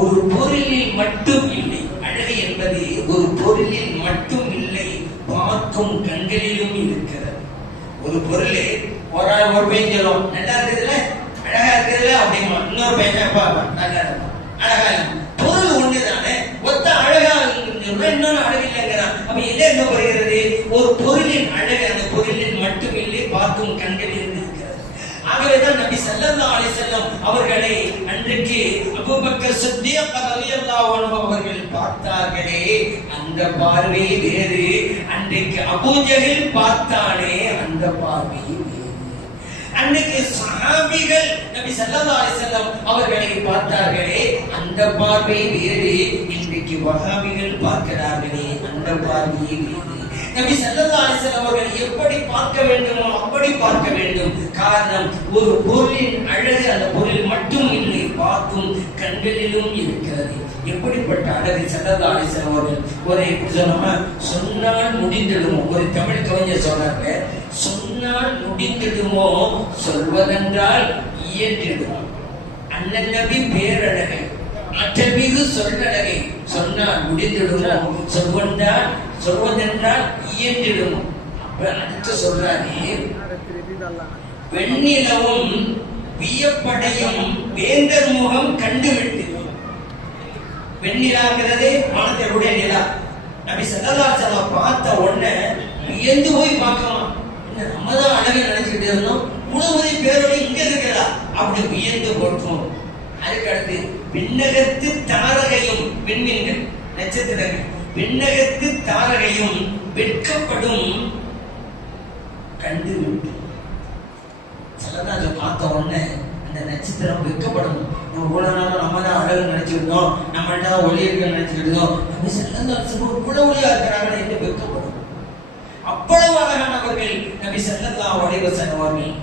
ஒரு பொருளில் மட்டும் இல்லை. அழகு என்பது ஒரு பொருளில் மட்டும் இல்லை, பார்க்கும் கண்களிலும் இருக்கிறது. ஒரு பொருளே ஒரு பையன் சொல்லுவோம், நல்லா இருக்குதுல்ல, அழகா இருக்குதுல்ல அப்படிமா, இன்னொரு பையன் பார்ப்பான், நல்லா இருக்கும், அழகா இருக்கும். பொருள் ஒண்ணுதானே, ஒத்த அழகா இன்னொன்னு அழகு இல்லைங்கிறான். அப்ப இதை என்ன வருகிறது? ஒரு பொருளின் அழகு அந்த பொருளில் மட்டும் இல்லை, பார்க்கும் கண்களில் இருக்கிறது. ஆகவேதான் நபி ஸல்லல்லாஹு அலைஹி வஸல்லம் அவர்களை அன்றைக்கு அபூபக்கர் சித்தீக் ரலியல்லாஹு அன்ஹு அவர்கள் பார்த்தார்களே, அந்த பார்வை வேறு. அன்றைக்கு அபூஜஹல் பார்த்தானே, அந்த பார்வை வேறு. அன்றைக்கு சஹாபிகள் நபி ஸல்லல்லாஹு அலைஹி வஸல்லம் அவர்களை பார்த்தார்களே, அந்த பார்வை வேறு. இன்றைக்கு வஹாபிகள் பார்க்கிறார்களே, அந்த பார்வை வேறு. நபி ஸல்லல்லாஹு அலைஹி வஸல்லம் அவர்கள் எப்படி பார்க்க வேண்டுமோ அப்படி பார்க்க வேண்டும். காரணம், ஒரு பொருளின் அழகு அந்த பொருள் மட்டும் இல்லை, பார்க்கும் கண்களிலும் இருக்கிறது. எப்படிப்பட்ட அழகு ஸல்லல்லாஹு அலைஹி வஸல்லம் அவர்கள். ஒரு சொன்னா சொன்னால் முடிந்திடுமோ, ஒரு தமிழ் கவிஞர் சொல்றாங்க, சொன்னால் முடிந்திடுமோ, சொல்வதென்றால் இயற்றிடுமோ. அண்ணன் நபி பேரழகை, அற்றமிகு சொல்லழகை, சொன்னால் முடிந்திடுமோ, சொல்வதென்றால் இயற்றிடுமோ. அடுத்து சொல்றாரு, வெண்ணிலவும் வியப்படையும் வேந்தர் முகம் கண்டுவிட்டு. வெண்ணிலாங்கிறது வானத்தினுடைய நிலா. நபி ஸல்லல்லாஹு அலைஹி வஸல்லம் பார்த்த உடனே வியந்து போய் பார்க்கலாம். நம்ம தான் அழகை நினைச்சுக்கிட்டு இருந்தோம், முழுவதி பேரோடு இங்க இருக்கிறா அப்படி வியந்து போற்றும். அதுக்கடுத்து விண்ணகத்து தாரகையும் விண்மீன்கள் நட்சத்திரங்கள் விண்ணகத்து தாரகையும் வெட்கப்படும் கண்டு விட்டு சிலதான் அதை பார்த்த உடனே அந்த நட்சத்திரம் வெட்கப்படும். நம்ம இவ்வளவு நாளும் நம்ம தான் அழகு நினைச்சுக்கிட்டோம், நம்மள்ட்ட தான் ஒளி இருக்க நினைச்சுக்கிட்டோம், நம்ம சிலதான் இவ்வளவு ஒளியா இருக்கிறாங்க என்று வெட்கப்படும். அவ்வளவு அழகானவர்கள் நபி ஸல்லல்லாஹு அலைஹி வஸல்லம் அவர்கள்.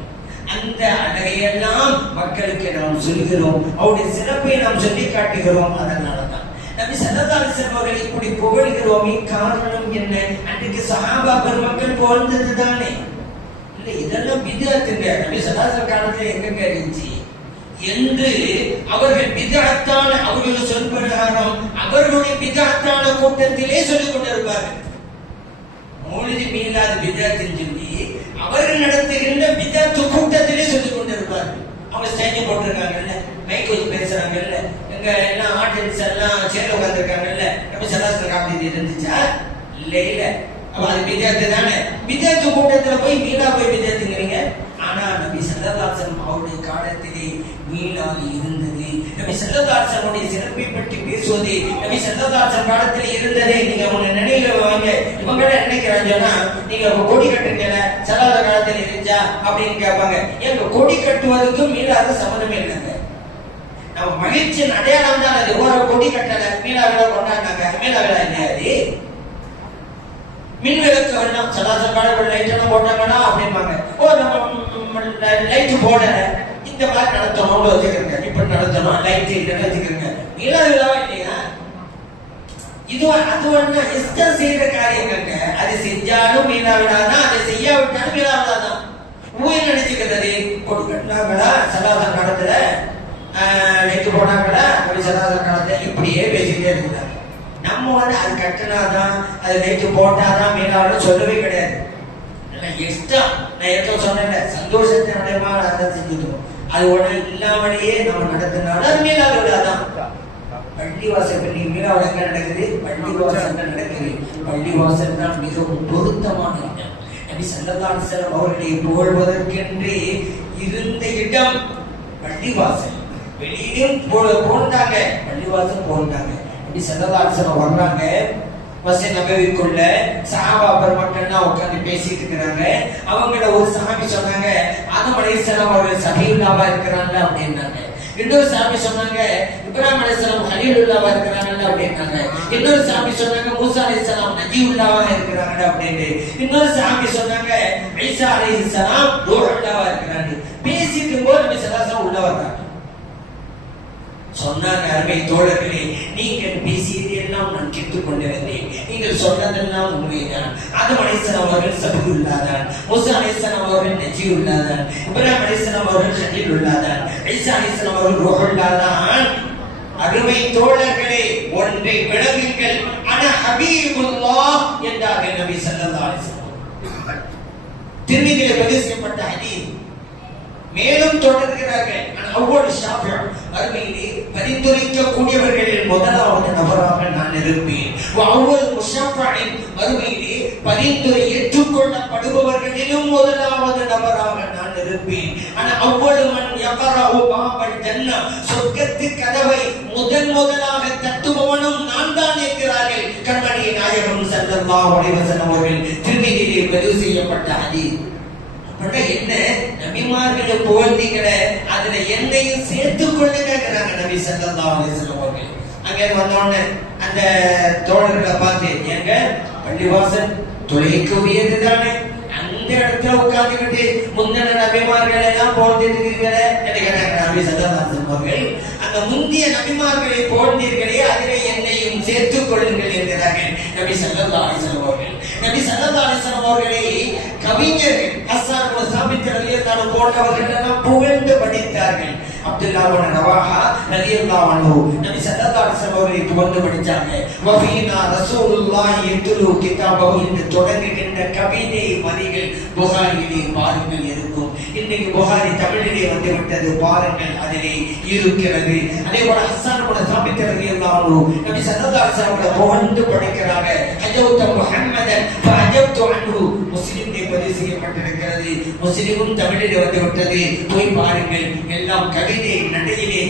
அந்த அழகையெல்லாம் மக்களுக்கு நாம் சொல்கிறோம், அவருடைய சிறப்பை நாம் சொல்லி காட்டுகிறோம். அதனாலதான் நபி ஸல்லல்லாஹு அலைஹி வஸல்லம் அவர்கள் இப்படி புகழ்கிறோம். காரணம் என்ன? அன்றைக்கு சஹாபா பெருமக்கள் புகழ்ந்தது தானே. இல்ல இதெல்லாம் பித்அத்துங்க. நபி ஸல்லல்லாஹு அலைஹி வஸல்லம் காலத்துல எங்க இருந்துச்சு என்று அவர்கள் பித்அத்தான அவர்கள் சொல் பிரகாரம் அவர்களுடைய பித்அத்தான கூட்டத்திலே சொல்லிக் கொண்டிருப்பார்கள். மௌலிது மீலாது பித்அத்துன்னு சொல்லி அவர்கள் நடத்துகின்ற பித்அத்து கூட்டத்திலே சொல்லிக் கொண்டிருப்பார்கள். அவங்க ஸ்டேஜ் போட்டிருக்காங்கல்ல, மைக் வச்சு பேசுறாங்கல்ல, எங்க எல்லாம் ஆடியன்ஸ் எல்லாம் சேர்ந்து உட்கார்ந்துருக்காங்கல்ல, நம்ம சலாசல காப்பி இருந்துச்சா? இல்ல இல்ல. அப்ப அது பித்அத்து தானே. பித்அத்து கூட்டத்துல போய் மீலா போய் பித்அத்துங்கிறீங்க. ஆனா நபி ஸல்லல்லாஹு அலைஹி வஸல்லம் அவருடைய காலத்திலே மீலாது இருந்தது. நபி ஸல்லல்லாஹு அலைஹி வஸல்லம் சிறப்பை பற்றி பேசுவது நபி ஸல்லல்லாஹு அலைஹி வஸல்லம் காலத்தில் இருந்ததே. நீங்க உங்க நினைவுல வாங்க. இவங்க நினைக்கிறாங்கன்னா நீங்க கொடி கட்டுறீங்கல்ல, ஸல்லல்லாஹு காலத்தில் இருந்துச்சா அப்படின்னு கேட்பாங்க. எங்க கொடி கட்டுவதற்கும் மீலாது சம்பந்தமே இல்லைங்க. நம்ம மகிழ்ச்சியின் அடையாளம் தான் அது. ஒரு கொடி கட்டல மீலா விழா கொண்டாடினாங்க. மீலா விழா இல்லையாது. மின் விளக்கு வரணும், ஸல்லல்லாஹு காலத்தில் லைட் எல்லாம் போட்டாங்கன்னா அப்படிம்பாங்க. ஓ நம்ம லைட் போடல, இந்த மாதிரி நடத்தணும்னு வச்சுக்கிறேங்க. இப்படி நடத்தணும், லைட் இல்லைன்னு வச்சுக்கிறேங்க. மீலா விழாவா இல்லையா? இது அது ஒண்ணு இஷ்டம் செய்யற காரியங்க. அது செஞ்சாலும் மீலா விழா தான், அதை செய்யாவிட்டாலும் மீலா விழா தான். ஊர் நினைச்சுக்கிறது கொடி கட்டினாங்களா ஸல்லல்லாஹு காலத்துல, லைட் போனாங்களா அப்படி ஸல்லல்லாஹு காலத்துல, இப்படியே பேசிட்டே இருக்கிறாங்க. நம்ம வந்து அது கட்டினாதான் அது லைட் போட்டாதான் மீனாவோட சொல்லவே கிடையாது. எக்ஸ்ட்ரா நான் ஏற்க சொன்னேன்ல, சந்தோஷத்தை அடையமா அதை செஞ்சுக்கணும். அது ஒண்ணு இல்லாமலேயே நம்ம நடத்தினாலும் அது மீனாவோட விழாதான். பள்ளிவாசல் பள்ளி மீனாவோட எங்க நடக்குது? பள்ளிவாசல் நடக்குது. பள்ளிவாசல் தான் மிகவும் பொருத்தமான இடம். நபி ஸல்லல்லாஹு அலைஹி வஸல்லம் அவர்களை புகழ்வதற்கென்றே இருந்த இடம் பள்ளிவாசல். வெளியிலும் போண்டாங்க, பள்ளிவாசல் போண்டாங்க. ஸல்லல்லாஹு அலைஹி வஸல்லம் வர்றாங்க. மஸ்ஜித் நபவிக்குள்ள சஹாபா பெருமக்கள்லாம் உட்கார்ந்து பேசிட்டு இருக்காங்க. அவங்கள ஒரு சஹாபி சொன்னாங்க, ஆதம் அலைஹிஸ்ஸலாம் அவர்கள் சஃபியுல்லாஹா இருக்கிறாங்க அப்படின்னாங்க. இன்னொரு சஹாபி சொன்னாங்க, இப்ராஹிம் அலைஹிஸ்ஸலாம் ஹலீலுல்லாஹா இருக்கிறாங்க அப்படின்னாங்க. இன்னொரு சஹாபி சொன்னாங்க, மூசா அலைஹிஸ்ஸலாம் நஜீவுல்லாஹா இருக்கிறாங்க அப்படின்னு. இன்னொரு சஹாபி சொன்னாங்க, ஈசா அலைஹிஸ்ஸலாம் ரூஹுல்லாஹா இருக்கிறாங்க. பேசிட்டு போது நபி ஸல்லல்லாஹு அலைஹி வஸல்லம் உள்ள வந்தாங்க. சொன்னாங்க, அருமை தோழர்களே, நீங்கள் பேசியது எல்லாம் நான் கேட்டுக் கொண்டிருந்தேன். நீங்கள் சொன்னதெல்லாம் உண்மைதான். ஆதம் அலைஹிஸ்ஸலாம் அவர்கள் சஃபியுல்லாஹ் தான், மூசா அலைஹிஸ்ஸலாம் அவர்கள் நஜீவுல்லாஹ் தான், இப்ராஹிம் அலைஹிஸ்ஸலாம் அவர்கள் ஹலீலுல்லாஹ் தான், ஈசா அலைஹிஸ்ஸலாம் அவர்கள் ரூஹுல்லாஹ் தான். அருமை தோழர்களே, ஒன்றை விளங்குங்கள், அன ஹபீபுல்லாஹ் என்றார்கள் நபி ஸல்லல்லாஹு அலைஹி வஸல்லம். திருமீதியிலே பதிவு செய்யப்பட்ட ஹதீஸ். மேலும் தொடர்கிறார்கள், அவ்வளவு ஷாஃபி அருமையிலே பரிந்துரைக்கக்கூடியவர்களில் முதலாவது நபராக நான் இருப்பேன். அவ்வளவு முஷஃபஇன் அருமையிலே பரிந்துரை ஏற்றுக்கொள்ளப்படுபவர்களிலும் முதலாவது நபராக நான் இருப்பேன். ஆனால் அவ்வளவு மன் யக்ரஉ பாபல் ஜன்னah, சொர்க்கத்து கதவை முதலாக தட்டுபவனும் நான் தான் என்கிறார்கள் கண்மணி நாயகம் ஸல்லல்லாஹு அலைஹி வஸல்லம் அவர்கள். திருமீதியிலே பதிவு செய்யப்பட்ட ஹதீஸ். என்ன நபிமார்களை புகழ்ந்தீங்கள, அதுல என்னையும் சேர்த்துக் கொள்ளுங்கிறாங்க நபி ஸல்லல்லாஹு அலைஹி வஸல்லம் அவர்கள். அங்க வந்தோடனே அந்த தோழர்களை பார்த்து, எங்க பள்ளிவாசல் தொழுகைக்கு உரியது தானே, அந்த இடத்துல உட்கார்ந்துக்கிட்டு முந்தின நபிமார்கள் எல்லாம் போழ்ந்தீர்களே என்று கேட்டாங்க நபி ஸல்லல்லாஹு அலைஹி வஸல்லம் அவர்கள். அந்த முந்திய நபிமார்களை போழ்ந்தீர்களே, அதிலே என்னையும் சேர்த்துக் கொள்ளுங்கள் என்கிறார்கள் நபி ஸல்லல்லாஹு அலைஹி வஸல்லம் அவர்கள். நபி ஸல்லல்லாஹு அலைஹி வஸல்லம் அவர்களை கவிஞர்கள் ஹஸ்ஸான் இப்னு சாபித் ரலியல்லாஹு அன்ஹு போன்றவர்கள் எல்லாம் புகழ்ந்து படித்தார்கள். அப்துல்லாஹ் இப்னு ரவாஹா ரலியல்லாஹு அன்ஹு நபி ஸல்லல்லாஹு அலைஹி வஸல்லம் அவர்களை புகழ்ந்து படித்தாங்க. வஃபீனா ரசூலுல்லாஹி யத்லு கிதாபஹு என்று தொடங்குகின்ற கவிதை வரிகள் புகாரியிலே பாருங்கள் இருக்கும். இன்னைக்கு புகாரி தமிழிலே வந்து விட்டது பாருங்கள், அதிலே இருக்கிறது. அதே போல ஹஸ்ஸான் கூட சாபித் ரலியல்லாஹு நபி ஸல்லல்லாஹு அலைஹி வஸல்லம் புகழ்ந்து படிக்கிறாங்க, அஜௌத முஹம்மதன் ஃபஅஜப்து அன்ஹு. முஸ்லிமிலே பதிவு செய்யப்பட்டிருக்கிறது, முஸ்லிமும் தமிழிலே வந்து விட்டது. போய் பாருங்கள், எல்லாம் கவிதை நடையிலே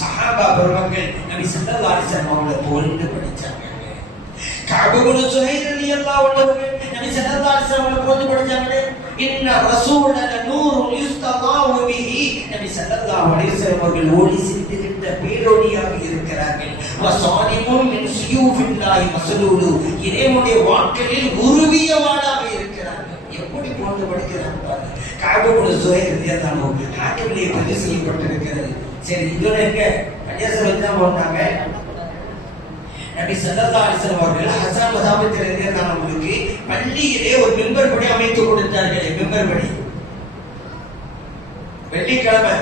சஹாபா பெருமக்கள் நபி ஸல்லல்லாஹு அலைஹி வஸல்லம் அவங்களை புகழ்ந்து படிச்சாங்க. கஅப் இப்னு சுஹைர் ரலியல்லாஹு அன்ஹு நபி ஸல்லல்லாஹு அலைஹி வஸல்லம் புகழ்ந்து படிச்சாங்களே, இன்ன ரசூலன நூருன் யுஸ்ததாவு பிஹி. நபி ஸல்லல்லாஹு அலைஹி வஸல்லம் அவர்கள் ஒளி சிந்துகின்ற பேரொளியாக இருக்கிறார்கள். வஸாலிமுன் மின் ஸுயூஃபில்லாஹி மஸ்லூலு. இறைவனுடைய வாட்களில் உருவிய வாளாக இருக்கிறார்கள். எப்படி புகழ்ந்து படிக்கிறாங்க பாருங்க. கஅப் இப்னு சுஹைர் ரலியல்லாஹு அன்ஹு ஹாக்கிமிலே பதிவு செய்யப்பட்டிருக்கிறது. சரி, இதுல எங்க பள்ளியாசல் வச்சு தான் போனாங்க. நபி ஸல்லல்லாஹு அலைஹி வஸல்லம் அவர்கள் ஹஸ்ஸான் மஸாபித் ரலியல்லாஹு அன்ஹுவுக்கு பள்ளியிலே ஒரு மிம்பர் படி அமைத்து கொடுத்தார்கள். மிம்பர் படி வெள்ளிக்கிழமை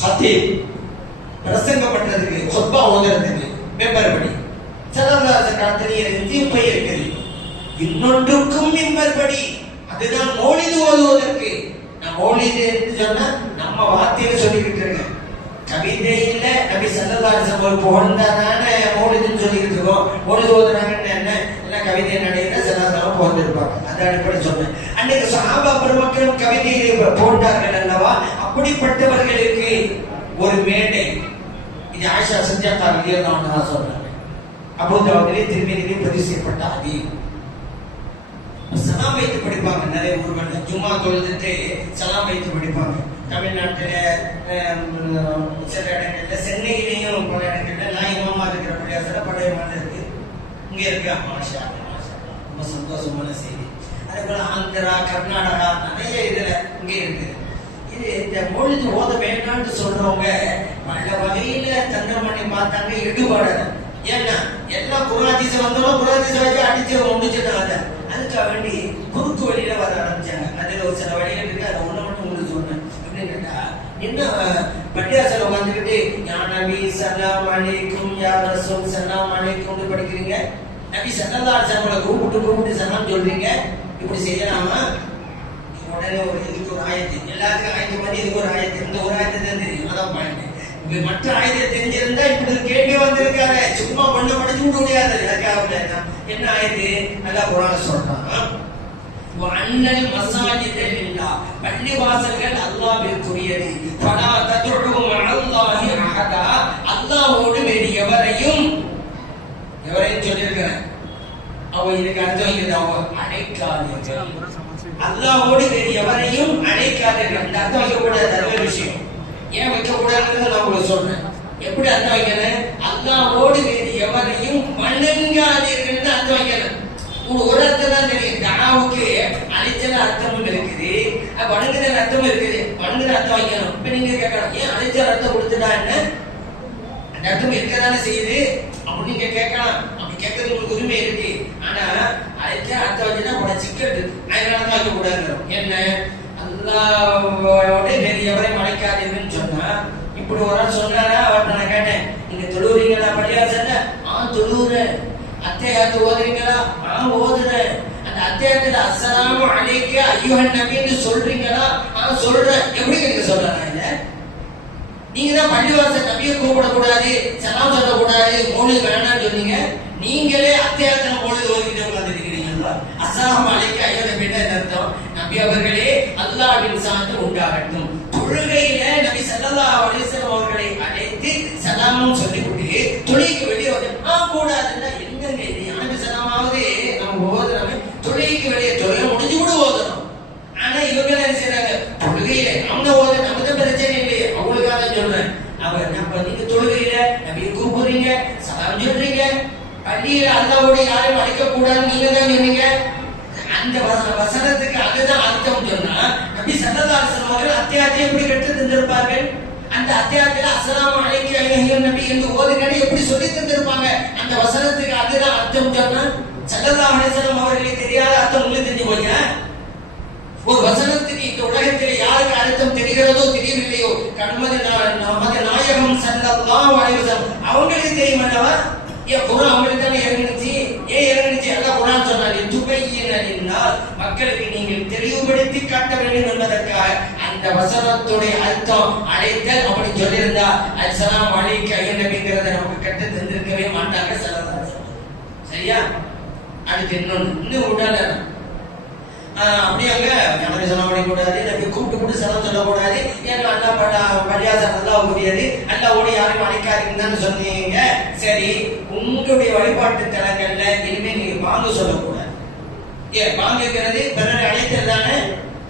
ஹத்தீப் பிரசங்கம் பண்றதுக்கு, குத்பா ஓதுறதுக்கு மிம்பர் படி. ஸல்லல்லாஹு அலைஹி வஸல்லம் காலத்திலே இருந்து இருக்குது. இன்னொன்றுக்கும் மிம்பர் படி, அதுதான் மௌலிது ஓதுவதற்கு. நான் மௌலிது என்று சொன்னா நம்ம வார்த்தையில சொல்லிக்கிட்டு இருக்கேன், கவிதை இல்ல. நபி ஸல்லல்லாஹு அலைஹி வஸல்லம் புகழ்ந்தானே மௌலிதுன்னு சொல்லிக்கிட்டு இருக்கோம். மௌலிது ஓதுறாங்கன்னு என்ன, எல்லாம் கவிதை நடையில ஸல்லல்லாஹு புகழ்ந்திருப்பாங்க. அந்த அடிப்படை சொன்னேன். அன்னைக்கு சஹாபா பெருமக்களும் கவிதையை புகழ்ந்தார்கள் அல்லவா? அப்படிப்பட்டவர்களுக்கு ஒரு மேடை. இது ஆயிஷா சித்திகா ரலியல்லாஹு அன்ஹா சொல்றாங்க. அபூதாவுதிலே திருமதியிலே பதிவு செய்யப்பட்ட ஹதீஸ். சலாம் வைத்து படிப்பாங்க நிறைய ஊர்கள்ல. ஜும்மா தொழுதுட்டு சலாம் வைத்து படிப்பாங்க. தமிழ்நாட்டில சில இடங்கள்ல, சென்னையிலையும் பல இடங்கள்ல, நான் இமாமா இருக்கிற பள்ளியாசல பழைய மாதிரி இருக்கு. இங்க இருக்கு. மாஷா மாஷா, ரொம்ப சந்தோஷமான செய்தி. அதே போல ஆந்திரா, கர்நாடகா நிறைய இதுல இங்க இருக்கு. இது இந்த மொழிது ஓத வேண்டாம்னு சொல்றவங்க பல வகையில தந்திரம் பண்ணி பார்த்தாங்க, ஈடுபாடு. ஏன்னா எல்லாம் குராதீச வந்தாலும் குராதீச வச்சு அடிச்சு முடிச்சுட்டாங்க. அதுக்காக வேண்டி குறுக்கு வழியில வர ஆரம்பிச்சாங்க. அதுல ஒரு சில வழிகள் இருக்கு, அதை ஒண்ணு மட்டும் உங்களுக்கு சொன்னேன். எப்படின்னு கேட்டா, என்ன பள்ளியாசல் உட்காந்துக்கிட்டு யா நபி ஸலாம் அலைக்கும் யா ரசூல் ஸலாம் அலைக்கும் படிக்கிறீங்க. நபி ஸல்லல்லாஹு அலைஹி வஸல்லம் கூப்பிட்டு சலாம் சொல்றீங்க. இப்படி செய்யலாமா? உடனே ஒரு இதுக்கு ஒரு ஆயத்து, எல்லாத்துக்கும் ஆயத்து பண்ணி இதுக்கு ஒரு ஆயத்து, இந்த ஒரு ஆயத்தை தான் தெரியும். அதான் பாயிண்ட். மற்ற ஆயத்தை தெரிஞ்சிருந்தா இப்படி கேள்வி வந்திருக்காங்க. சும்மா பண்ண படிச்சு விட முடியாது. என்ன ஆயத்து? நல்லா குர்ஆன் சொல்றான், வஅன்னல் மஸாஜித லில்லாஹ். பள்ளி வாசல்கள் அல்லாஹ்விற்குரியது. ஃபலா ததுஉ மஅல்லாஹி அஹதா. அல்லாஹ்வோடு வேறு எவரையும் சொல்லியிருக்கிறேன். அவ இதுக்கு அர்த்தம் இது, அவ அழைக்காதீர்கள். அல்லாஹ்வோடு வேறு எவரையும் அழைக்காதீர்கள். இந்த அர்த்தம் வைக்கக்கூடாது. அது விஷயம். ஏன் வைக்கக்கூடாதுன்னு நான் உங்களுக்கு சொல்றேன். எப்படி அர்த்தம் வைக்கணும்? அல்லாஹ்வோடு வேறு எவரையும் வணங்காதீர்கள் அர்த்தம் வைக்கணும். ஒரு அர்த்தம் தான் தெரியும். தானாவுக்கு அழைச்சல அர்த்தமும் இருக்குது, வணங்குதல் அர்த்தமும் இருக்குது. வணங்குற அர்த்தம் வைக்கணும். இப்ப நீங்க கேட்கலாம், ஏன் அழைச்சல் அர்த்தம் கொடுத்துட்டா என்ன? அந்த அர்த்தம் இருக்கதானே செய்யுது அப்படின்னு நீங்க கேட்கலாம். அப்படி கேட்கறது உங்களுக்கு உரிமை இருக்கு. ஆனா அழைச்ச அர்த்தம் வச்சுன்னா உட சிக்கல் இருக்கு. அதனாலதான் வைக்க கூடாது. என்ன, அல்லாஹ்வோட வேறு எவரையும் அழைக்காதீங்கன்னு சொன்னா, இப்படி ஒரு ஆள் சொன்னாரா? அவர்கிட்ட நான் கேட்டேன், நீங்க தொழுவுறீங்களா பள்ளியாசல்ல? தொழுவுறேன். அத்தியாயத்தை ஓதுறீங்களா? ஓதுறேன். அந்த அத்தியாயத்துல அஸ்ஸலாமு அலைக்க அய்யுஹன் நபின்னு சொல்றீங்களா? சொல்றேன். எப்படி நீங்க சொல்றாங்க? இத நீங்க தான் பள்ளிவாசல் நபியை கூப்பிடக்கூடாது, சலாம் சொல்லக்கூடாது, மௌலிது வேணாம்னு சொன்னீங்க. நீங்களே அத்தியாயத்துல மௌலிது ஓதிக்கிட்டு உட்கார்ந்துருக்கிறீங்களா? அஸ்ஸலாமு அலைக்க அய்யுஹன் நபின்னு அர்த்தம், நபி அவர்களே அல்லாஹ்வின் சாந்தி உண்டாகட்டும். தொழுகையில நபி ஸல்லல்லாஹு அலைஹி வஸல்லம் அவர்களை அழைத்து சலாமும் சொல்லிவிட்டு தொழுகைக்கு வெளியே வந்து கூடாதுன்னா என்னங்க இது? அனைத்து சலாமாவது நம்ம ஓதுறோம், தொழுகைக்கு வெளியே தொழுகை முடிஞ்சு கூட ஓதுறோம். ஆனா இவங்க என்ன செய்யறாங்க? தொழுகையில நம்ம ஓத நமக்கு பிரச்சனை இல்லையே, அவங்களுக்காக சொல்றேன். நம்ம நீங்க தொழுகையில நபியை கூப்பிடுறீங்க, சலாம் சொல்றீங்க, பள்ளியில அல்லாஹ்வோட யாரையும் அழைக்க கூடாதுன்னு நீங்க தான் சொன்னீங்க. அந்த வசனத்துக்கு அதுதான் அர்த்தம் சொன்னா, நபி ஸல்லல்லாஹு அலைஹி வஸல்லம் அவர்கள் அத்தியாயத்தை எப்படி கற்று தந்திருப்பார்கள்? அந்த அத்தியாயத்துல அஸ்ஸலாமு அலைக்க அய்யுஹன் நபி என்று ஓதுங்கன்னு எப்படி சொல்லி தந்திருப்பாங்க? அந்த வசனத்துக்கு அதுதான் அர்த்தம் சொன்னா, ஸல்லல்லாஹு அலைஹி வஸல்லம் அவர்களுக்கு தெரியாத அர்த்தம் உங்களுக்கு தெரிஞ்சு போய் ஒரு வசனத்துக்கு இந்த உலகத்தில் யாருக்கு அர்த்தம் தெரிகிறதோ தெரியவில்லையோ, நமது நாயகம் ஸல்லல்லாஹு அலைஹி வஸல்லம் அவங்களுக்கு தெரியும் அல்லவா? ஏன் குர்ஆன் அவங்களுக்கு தானே இறங்குச்சு. இறங்குச்சு. அல்லாஹ் குர்ஆன் சொன்னாரு, துபையின லின்னாஸ், மக்களுக்கு நீங்கள் தெளிவுபடுத்தி காட்ட வேண்டும் என்பதற்காக. அந்த வசனத்துடைய அர்த்தம் அழைத்தல் அப்படி சொல்லியிருந்தா அஸ்ஸலாமு அலைக்க ஐயா நபிங்கிறத நமக்கு கற்று தந்திருக்கவே மாட்டாங்க ஸல்லல்லாஹு. சரியா? அடுத்து இன்னும் விடாத அப்படியாங்க நமக்கு சலாம் பண்ணக்கூடாது, நபி கூப்பிட்டு சலாம் சொல்லக்கூடாது. ஏன்னா அல்லாஹ் பள்ளியாசம் அல்லாஹ் கூடியது, அல்லாஹ்வோட யாரும் அழைக்காதீங்கன்னு சொன்னீங்க. சரி, உங்களுடைய வழிபாட்டு தலங்கள்ல இனிமே நீங்க வாங்க சொல்லக்கூடாது. வாங்குகிறது பிறரை அழைத்தல் தானே.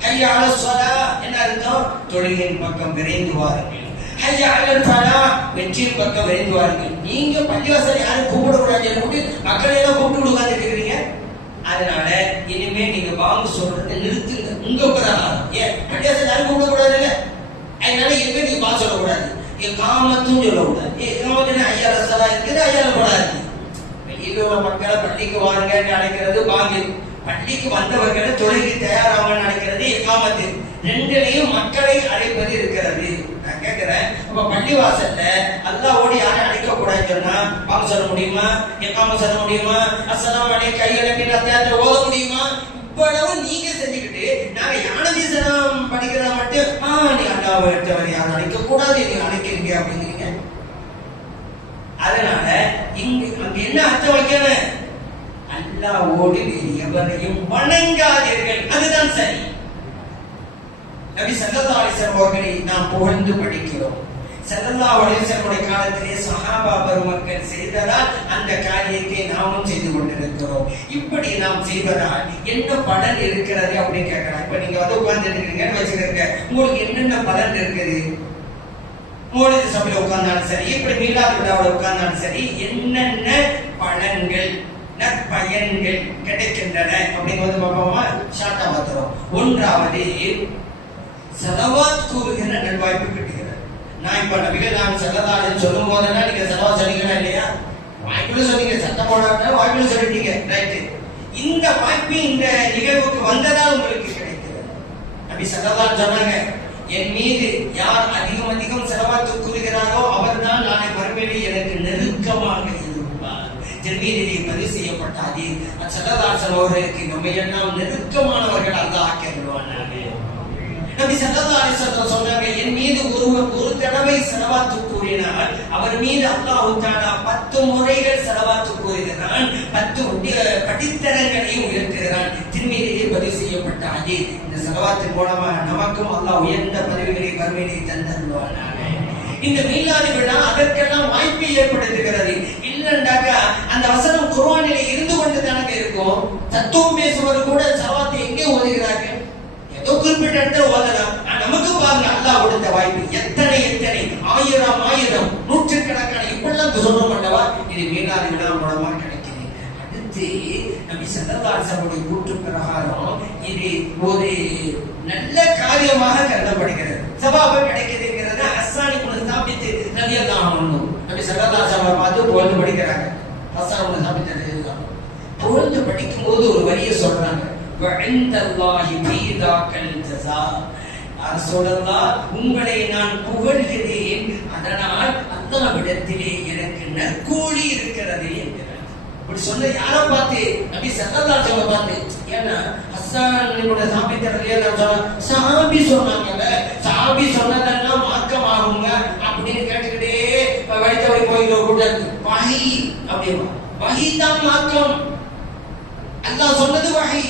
ஹய்யா அலல் ஸலா என்ன அர்த்தம்? தொழுகையின் பக்கம் விரைந்து வாருங்கள். ஹய்யா அலல் ஃபலாஹ் வெற்றியின் பக்கம் விரைந்து வாருங்கள். நீங்க பள்ளிவாசல் யாரும் கூப்பிடக்கூடாது, மக்களை எல்லாம் கூப்பிட்டு உட்கார்ந்துருக்கிறீங்க. அதனால இனிமே நீங்க வாங்க சொல்றதை நிறுத்துங்க. உங்க பிரகாரம் பள்ளிவாசல் யாரும் கூப்பிடக்கூடாது இல்ல, அதனால இனிமே நீங்க வாங்க சொல்லக்கூடாது. காமத்தும் சொல்லக்கூடாது. காமத்துன்னு ஐயா ரசலா இருக்குது, ஐயா போடாது. வெளியில உள்ள மக்களை பள்ளிக்கு வாருங்கன்னு அழைக்கிறது வாங்கி, பள்ளிக்கு வந்தவர்களை தொழுகை தயாராக அழைக்கிறது எக்காமத்து. ரெண்டுலையும் மக்களை அழைப்பது இருக்கிறது. நான் கேட்கிறேன், அப்ப பள்ளிவாசல்ல அல்லாஹ்வோடு யாரை அழைக்க கூடாதுன்னு சொன்னா வாங்க சொல்ல முடியுமா? எக்காம சொல்ல முடியுமா? அஸ்ஸலாமு அலைக்க ஐயா நபின்னு அத்தியாயத்தை ஓத முடியுமா? இவ்வளவு நீங்க செஞ்சுக்கிட்டு நாங்க யானதி சலாம் படிக்கிறத மட்டும் நீ அல்லாஹ்வை தவிர யாரும் அழைக்க கூடாது, நீங்க அழைக்கிறீங்க அப்படிங்கிறீங்க. அதனால இங்க அங்க என்ன அர்த்தம் வைக்கணும்? அல்லாஹ்வோடு எவரையும் வணங்காதீர்கள், அதுதான் சரி. நபி ஸல்லல்லாஹு அலைஹி வஸல்லம் அவர்களை நாம் புகழ்ந்து படிக்கிறோம். ஸல்லல்லாஹு அலைஹி வஸல்லம் காலத்திலே சஹாபா பெருமக்கள் செய்ததால் அந்த காரியத்தை நாமும் செய்து கொண்டிருக்கிறோம். இப்படி நாம் செய்வதால் என்ன பலன் இருக்கிறது அப்படின்னு கேட்கலாம். இப்ப நீங்க வந்து உட்கார்ந்து இருக்கீங்கன்னு வச்சுக்கிறீங்க, உங்களுக்கு என்னென்ன பலன் இருக்குது? மௌலிது சபையில உட்கார்ந்தாலும் சரி, இப்படி மீலாது விழாவில் உட்கார்ந்தாலும் சரி, என்னென்ன பலன்கள் நற்பயன்கள் கிடைக்கின்றன அப்படிங்கிறது பார்ப்போமா? ஷார்ட்டா பார்த்துறோம். ஒன்றாவது, ஸலவாத் கூறுகிற நல்வாய்ப்பு கிடைக்கிறது. நான் இப்ப நபிகள் நாயகம் ஸல்லல்லாஹு அலைஹி வஸல்லம் சொல்லும் போதெல்லாம் நீங்க ஸலவாத் சொன்னீங்களா இல்லையா? வாய்ப்புல சொன்னீங்க, சத்தம் போடாம வாய்ப்புல சொல்லிட்டீங்க, ரைட். இந்த வாய்ப்பு இந்த நிகழ்வுக்கு வந்ததால் உங்களுக்கு கிடைக்கிறது. நபி ஸல்லல்லாஹு அலைஹி சொன்னாங்க, என் மீது யார் அதிகம் அதிகம் ஸலவாத் கூறுகிறாரோ அவர்தான் நாளை மறுமையில் எனக்கு நெருக்கமாக இருப்பார். திருமீதிலே பதிவு செய்யப்பட்ட ஹதீஸ். ஸல்லல்லாஹு அலைஹி வஸல்லம் நம்ம எல்லாம் நெருக்கமானவர்கள் அல்லாஹ் ஆக்கிடுவானாக. நபி ஸல்லல்லாஹு அலைஹி வஸல்லம் சொன்னாங்க, என் மீது ஒருவர் ஒரு தடவை ஸலவாத் கூறினால் அவர் மீது அல்லாஹ் தஆலா 10 முறைகள் ஸலவாத் கூறுகிறான், 10 படித்தரங்களையும் உயர்த்துகிறான். திருமீதிலே பதிவு செய்யப்பட்ட ஹதீஸ். இந்த ஸலவாத்தின் மூலமாக நமக்கும் அல்லாஹ் உயர்ந்த பதவிகளை மறுமையிலே தந்தருள்வானாக. இந்த மீலாது விழா அதற்கெல்லாம் வாய்ப்பை ஏற்படுத்துகிறது. இல்லைண்டாக்கா அந்த வசனம் குர்ஆனிலே இருந்து கொண்டு தானே இருக்கும். தத்துவம் பேசுவது கூட ஸலவாத்தை எங்கே ஓதுகிறார்கள்? ஏதோ குறிப்பிட்ட இடத்துல ஓதலாம். நமக்கு பாருங்க அல்லாஹ் கொடுத்த வாய்ப்பு எத்தனை எத்தனை, ஆயிரம் நூற்றுக்கணக்கான இப்பெல்லாம் சொல்ல மாட்டவா. இது மீலாது விழா மூலமா கிடைக்குது. அடுத்து நபி ஸல்லல்லாஹு அலைஹி வஸல்லம் கூற்று பிரகாரம் இது ஒரு நல்ல காரியமாக கருதப்படுகிறது. சவாப கிடைக்குதுங்கிறது ஹஸ்ஸான் இப்னு சாபித் ரலியல்லாஹு அன்ஹு நபி ஸல்லல்லாஹு அலைஹி வஸல்லம் பார்த்து புகழ்ந்து படிக்கிறாங்க. ஹஸ்ஸான் இப்னு சாபித் ரலியல்லாஹு புகழ்ந்து படிக்கும் போது ஒரு வரியை சொல்றாங்க, வஇந்தல்லாஹி ஃபீதாக்கல் ஜஸா. ரசூலல்லாஹ், உங்களை நான் புகழ்கிறேன், அதனால் அல்லாஹ்விடத்திலே எனக்கு நற்கூலி இருக்கிறது என்கிறார். இப்படி சொன்ன யாரை பார்த்து? நபி ஸல்லல்லாஹு அலைஹி வஸல்லம் பார்த்து. ஏன்னா ஹஸ்ஸான் இப்னு சாபித் ரலியல்லாஹு அன்ஹு சஹாபி சொன்னாங்கல்ல, சஹாபி சொன்னதெல்லாம் மார்க்கமாகுங்க அப்படின்னு கேட்டுக்கிட்டே வழித்தவரை போயிடுற கூடாது. வஹி அப்படிமா, வஹி தான் மார்க்கம். அல்லாஹ் சொன்னது வஹி,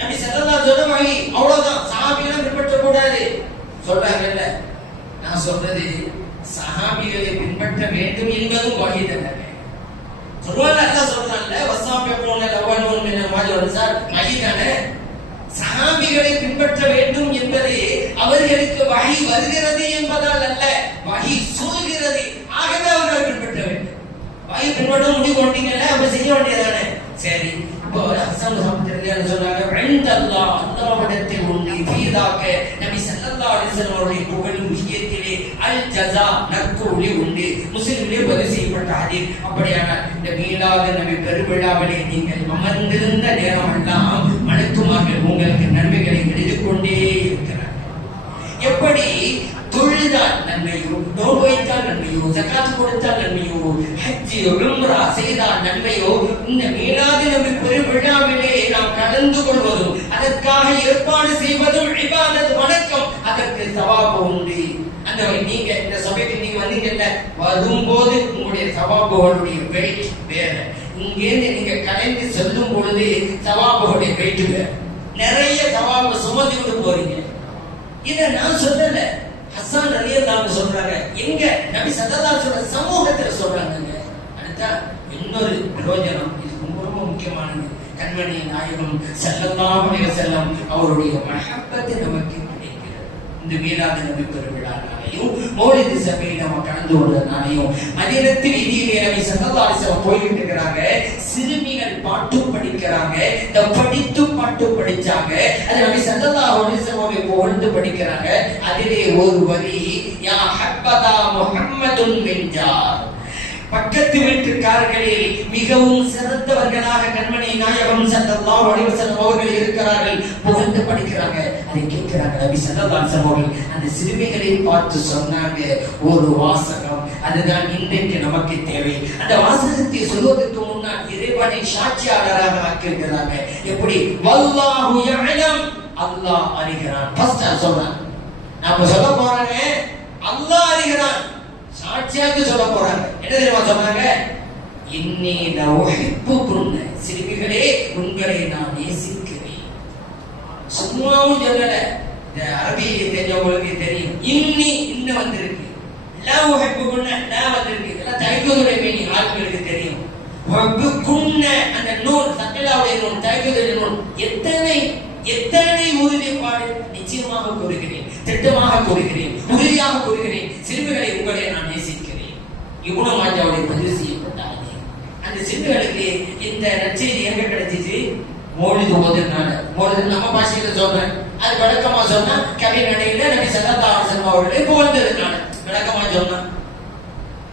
நபி ஸல்லல்லாஹு அலைஹி வஸல்லம் வஹி, அவ்வளவுதான். சஹாபிகளை பின்பற்ற கூடாது சொல்றாங்கல்ல. நான் சொல்றது சஹாபிகளை பின்பற்ற வேண்டும் என்பதும் வஹி தானே. குர்ஆன்ல அல்லாஹ் சொல்றான்ல, வஸாபிகூன லவலூன் மினல் முஹாஜிரின் வஹி தானே. சஹாபிகளை பின்பற்ற வேண்டும் என்பது அவர்களுக்கு வஹி வருகிறது என்பதால் அல்ல, வஹி சொல்கிறது. ஆகவே அவர்களை பின்பற்ற வேண்டும். வஹி பின்பற்ற முடிவு பண்ணிட்டீங்கல்ல, அப்ப செய்ய வேண்டியதானே. சரி, இப்போ ஹஸ்ஸான் சாப்பிட்டு சொன்னாங்க, இந்தல்லாஹ் அல்லாஹ்விடத்தில் உண்டு ஃபீதாக. நபி ஸல்லல்லாஹு அலைஹி வஸல்லம் அவருடைய புகழும் விஷயத்திலே அல் ஜஸா நற்கூலி உண்டு. முஸ்லிமிலே பதிவு செய்யப்பட்ட ஹதீஸ். அப்படியான இந்த மீலாது நபி பெருவிழாவிலே நீங்கள் அமர்ந்திருந்த நேரமெல்லாம் மலக்குமார்கள் உங்களுக்கு நன்மைகளை எழுதிக் கொண்டே இருக்கிறார்கள். எப்படி தொழுதால் நன்மையோ, நோன்பு வைத்தால் நன்மையோ, ஜகாத் கொடுத்தால் நன்மையோ, ஹஜ் ஹஜ்ஜி உம்ரா செய்தால் நன்மையோ இந்த மீலாது நபி பெருவிழாவிலே நாம் கலந்து கொள்வதும் அதற்காக ஏற்பாடு செய்வதும் இபாதத் வணக்கம், அதற்கு சவாபு உண்டு. அந்த நீங்க இந்த சபைக்கு நீங்க வந்தீங்கல்ல, வரும்போது உங்களுடைய சவாபுகளுடைய வெயிட் வேற, இங்கேருந்து நீங்க கலைந்து செல்லும் பொழுது சவாபுகளுடைய வெயிட் வேற, நிறைய சவாபு சுமந்து விட்டு போறீங்க. இத நான் சொல்லல, ஹஸ்ஸான் ரலியல்லாஹு சொல்றாங்க, எங்க நபி ஸல்லல்லாஹு அலைஹி வஸல்லம் சமூகத்துல சொல்றாங்க. அடுத்த இன்னொரு பிரயோஜனம், இது ரொம்ப முக்கியமானது. கண்மணி நாயகம் ஸல்லல்லாஹு அலைஹி வஸல்லம் அவருடைய மஹப்பத் நமக்கு கிடைக்கிறது. இந்த மீலாது நபி பெருவிழானாலையும் மௌலிது சபையில நம்ம கலந்து கொண்டனாலையும் மதீனத்து வீதியிலே நபி ஸல்லல்லாஹு அலைஹி வஸல்லம் போயிட்டு இருக்கிறாங்க. சிறுமிகள் பாட்டு படிக்கிறாங்க. இந்த படித்து பாட்டு படிச்சாங்க. அது நபி ஸல்லல்லாஹு அலைஹி வஸல்லம் புகழ்ந்து படிக்கிறாங்க. அதிலே ஒரு வரி, யா ஹப்பதா முஹம்மதுன் மின் ஜார், பக்கத்து வீட்டுக்காரர்களில் மிகவும் சிறந்தவர்களாக கண்மணி நாயகம் ஸல்லல்லாஹு அலைஹி வஸல்லம் அவர்கள் இருக்கிறார்கள். புகழ்ந்து படிக்கிறாங்க. அதை கேட்கிறாங்க நபி ஸல்லல்லாஹு அலைஹி வஸல்லம் அவர்கள். அந்த சிறுமிகளை பார்த்து சொன்னாங்க ஒரு வாசகம், அதுதான் இன்றைக்கு நமக்கு தேவை. அந்த வாசகத்தை சொல்வதற்கு முன்னால் இறைவனை சாட்சியாளராக ஆக்கியிருக்கிறாங்க. எப்படி? வல்லாஹு யஅலம், அல்லாஹ் அறிகிறான். ஃபர்ஸ்ட் சொல்றாங்க. நாம சொல்ல போறாங்க அல்லாஹ் அறிகிறான், சாட்சியாக சொல்ல போறாங்க. என்ன தெரியுமா சொன்னாங்க? இன்னி லஉஹிப்புகுன்ன, சிறுமிகளே உங்களை நான் நேசிக்கிறேன். சும்மாவும் சொல்லல, இந்த அரபி தெரிஞ்சவங்களுக்கு தெரியும். இன்னி இன்ன வந்திருக்கு, லஉஹிப்புகுன்ன லா வந்திருக்கு. இதெல்லாம் தய்யூதுடைய மீனிங் ஆட்களுக்கு தெரியும். வஹிப்புகுன்ன அந்த நூன் சக்கலாவுடைய நூன், தய்யூதுடைய நூன். எத்தனை உறுதிப்பாடு! நிச்சயமாக கூறுகிறேன், திட்டமாக கூறுகிறேன், உறுதியாக கூறுகிறேன், சிறுமிகளை உங்களை நான் நேசிக்கிறேன். இப்னு மாஜாவுடைய பதிவு செய்யப்பட்டாங்க. அந்த சிறுமிகளுக்கு இந்த நற்செய்தி எங்க கிடைச்சிச்சு? மௌலிது ஓதுனால. மௌலிது நம்ம பாஷையில சொல்றேன், அது விளக்கமா சொன்னா கவி நடையில நபி ஸல்லல்லாஹு அலைஹி வஸல்லம் அவர்களை புகழ்ந்ததுனால விளக்கமா சொன்னா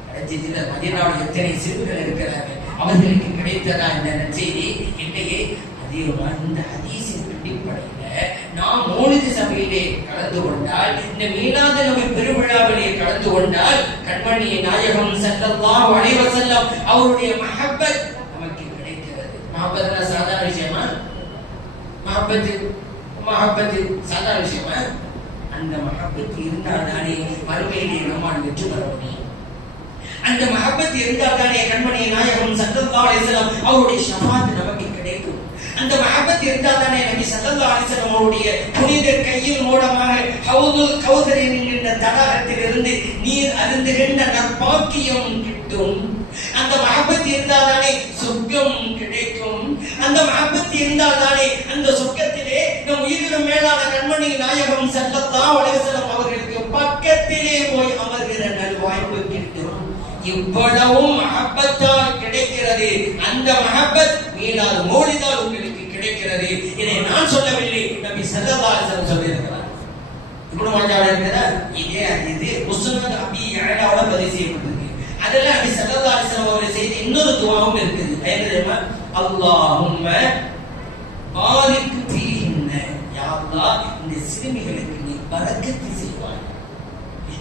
கிடைச்சிச்சு. மதீனாவில் எத்தனை சிறுமிகள் இருக்கிறாங்க, அவர்களுக்கு கிடைத்ததா இந்த நற்செய்தி? இல்லையே. இந்த ஹதீஸின் அடிப்படையில நாம் மௌலிது சபையிலே கலந்து கொண்டால், இந்த மீலாது நபி பெருவிழாவிலே கலந்து கொண்டால், கண்மணி நாயகம் ஸல்லல்லாஹு அலைஹி வஸல்லம் அவருடைய மஹப்பத் நமக்கு கிடைக்கிறது. மஹப்பத் சாதாரண விஷயமா? மஹப்பத் சாதாரண விஷயமா? அந்த மஹப்பத் இருந்தால் தானே மறுமையிலே நம்மால் வெற்றி பெற முடியும். அந்த மஹப்பத் இருந்தால் தானே கண்மணி நாயகம் ஸல்லல்லாஹு அலைஹி வஸல்லம் அவருடைய ஷஃபாத் நமக்கு கிடைக்கும். அந்த மஹப்பத் இருந்தால் தானே நபி ஸல்லல்லாஹு அலைஹி வஸல்லம் அவருடைய புனித கையில் மூலமாக ஹவுதுல் கௌசர் என்கின்ற தடாகத்திலிருந்து நீர் அருந்துகின்ற நற்பாக்கியம் கிட்டும். அந்த மஹப்பத் இருந்தால் தானே சொர்க்கம் கிடைக்கும். அந்த மஹப்பத் இருந்தால் தானே அந்த சொர்க்கத்திலே நம் உயிரினும் மேலான கண்மணி நாயகம் ஸல்லல்லாஹு அலைஹி வஸல்லம் அவர்களுக்கு பக்கத்திலே போய் அமர்கிற நல்வாய்ப்பு கிட்டும். இவ்வளவும் மஹப்பத்தால் கிடைக்கிறது. அந்த மஹப்பத் மீலாது மௌலிதால் உங்களுக்கு கிடைக்கிறது. இதை நான் சொல்லவில்லை, நபி ஸல்லல்லாஹு அலைஹி வஸல்லம் சொல்லியிருக்கிறார். இப்னு மாஜாவுல இருக்கிற இதே இது முஸ்னத் அபி யஅலாவோட பதிவு செய்யப்பட்டிருக்கு. அதுல நபி ஸல்லல்லாஹு அலைஹி வஸல்லம் அவர்கள் செய்த இன்னொரு துஆவும் இருக்குது. என்ன தெரியுமா? அல்லாஹும்ம பாரிக் ஃபீஹின்ன, யா அல்லாஹ் இந்த சிறுமிகளுக்கு நீ பரக்கத் செய்வாய்.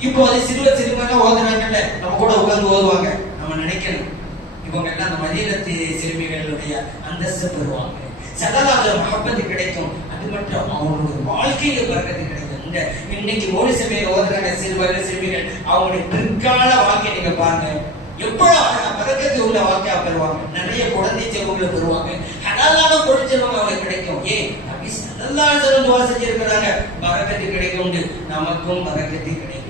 இப்போ அது சிறுவர்கள் ஓதுறாங்கல்ல, நம்ம கூட உட்கார்ந்து ஓதுவாங்க. நம்ம நினைக்கணும் இவங்க எல்லாம் அந்த மதீனத்து சிறுமிகளுடைய அந்தஸ்து பெறுவாங்க. ஸல்லல்லாஹு மஹப்பத் கிடைக்கும். அது மட்டும் அவங்களுடைய வாழ்க்கையில பரக்கத்து கிடைக்கும். இந்த இன்னைக்கு மௌலிது சபையில ஓதுறாங்க சிறுவர்கள் சிறுமிகள், அவங்களுடைய பிற்கால வாழ்க்கை நீங்க பாருங்க, எவ்வளவு பரக்கத்து உள்ள வாழ்க்கையா பெறுவாங்க. நிறைய குழந்தை செல்வங்களை பெறுவாங்க. ஹலாலான பொருள் செல்வம் அவங்களுக்கு கிடைக்கும். ஏன்? நபி ஸல்லல்லாஹு அலைஹி வஸல்லம் துஆ செஞ்சிருக்கிறாங்க, பரக்கத்து கிடைக்கும், நமக்கும் பரக்கத்து கிடைக்கும்.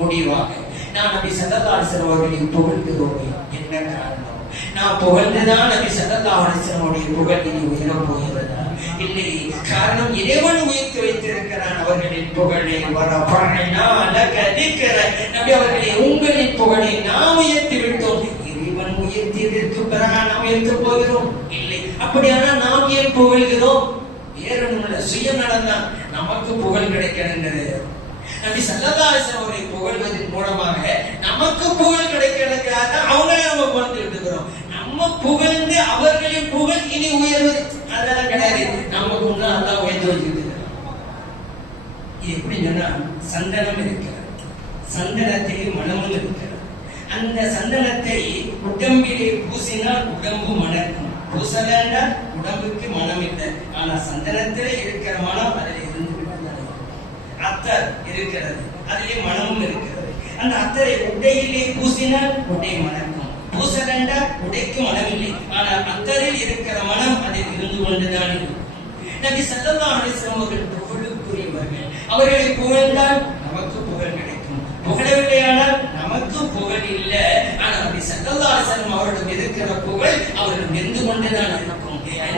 முடிவாக நான் நபி ஸல்லல்லாஹு அலைஹி வஸல்லம் அவர்களை புகழ்கிறோமே, என்ன காரணம்? நான் புகழ்ந்துதான் நபி ஸல்லல்லாஹு அலைஹி வஸல்லம் அவருடைய புகழ் இனி உயர போகிறதா? இல்லை, காரணம் இறைவன் உயர்த்தி வைத்திருக்கிறான் அவர்களின் புகழை. வரஃபஅனா லக திக்ர, நபி அவர்களே உங்களின் புகழை நாம் உயர்த்தி விட்டோம். இறைவன் உயர்த்தியதற்கு பிறகு நாம் உயர்த்த போகிறோம்? இல்லை. அப்படியானா நாம் ஏன் புகழ்கிறோம்? வேற ஒண்ணுமில்ல, சுயநலம் தான். நமக்கு புகழ் கிடைக்கிறது. நபி ஸல்லல்லாஹு அலைஹி வஸல்லம் அவரை புகழ்வதன் மூலமாக நமக்கு புகழ் கிடைக்கிறதுக்காக அவங்களே நம்ம புகழ்ந்துட்டு இருக்கிறோம். நம்ம புகழ்ந்து அவர்களின் புகழ் இனி உயர்வது அதெல்லாம் கிடையாது. நமக்கு முன்னாடி அல்லாஹ் உயர்த்தி வச்சிருக்கிறார். இது எப்படி சொன்னா, சந்தனம் இருக்கிறது, சந்தனத்திலே மனமும் இருக்கிறது. அந்த சந்தனத்தை உடம்பிலே பூசினால் உடம்பு மணக்கும். பூசலன்னா உடம்புக்கு மனம் இல்லை, ஆனா சந்தனத்திலே இருக்கிற மனம் அதில் இருந்து விடுகிறது. அத்தர் இருக்கிறது, அதிலே மனமும் இருக்கிறது. அந்த அத்தரை உடையிலே பூசினால் உடை மணக்கும். பூசலண்டா உடைக்கு மனம் இல்லை, ஆனால் அத்தரில் இருக்கிற மனம் அதில் இருந்து கொண்டுதான் இருக்கும். நபி ஸல்லல்லாஹு அலைஹி வஸல்லம் அவர்கள் புகழுக்குரியவர்கள். அவர்களை புகழ்ந்தால் நமக்கு புகழ் கிடைக்கும், புகழவில்லையானால் நமக்கு புகழ் இல்லை. ஆனால் நபி ஸல்லல்லாஹு அலைஹி வஸல்லம் அவரிடம் இருக்கிற புகழ் அவர்கள் நின்று கொண்டுதான் இருக்கும்.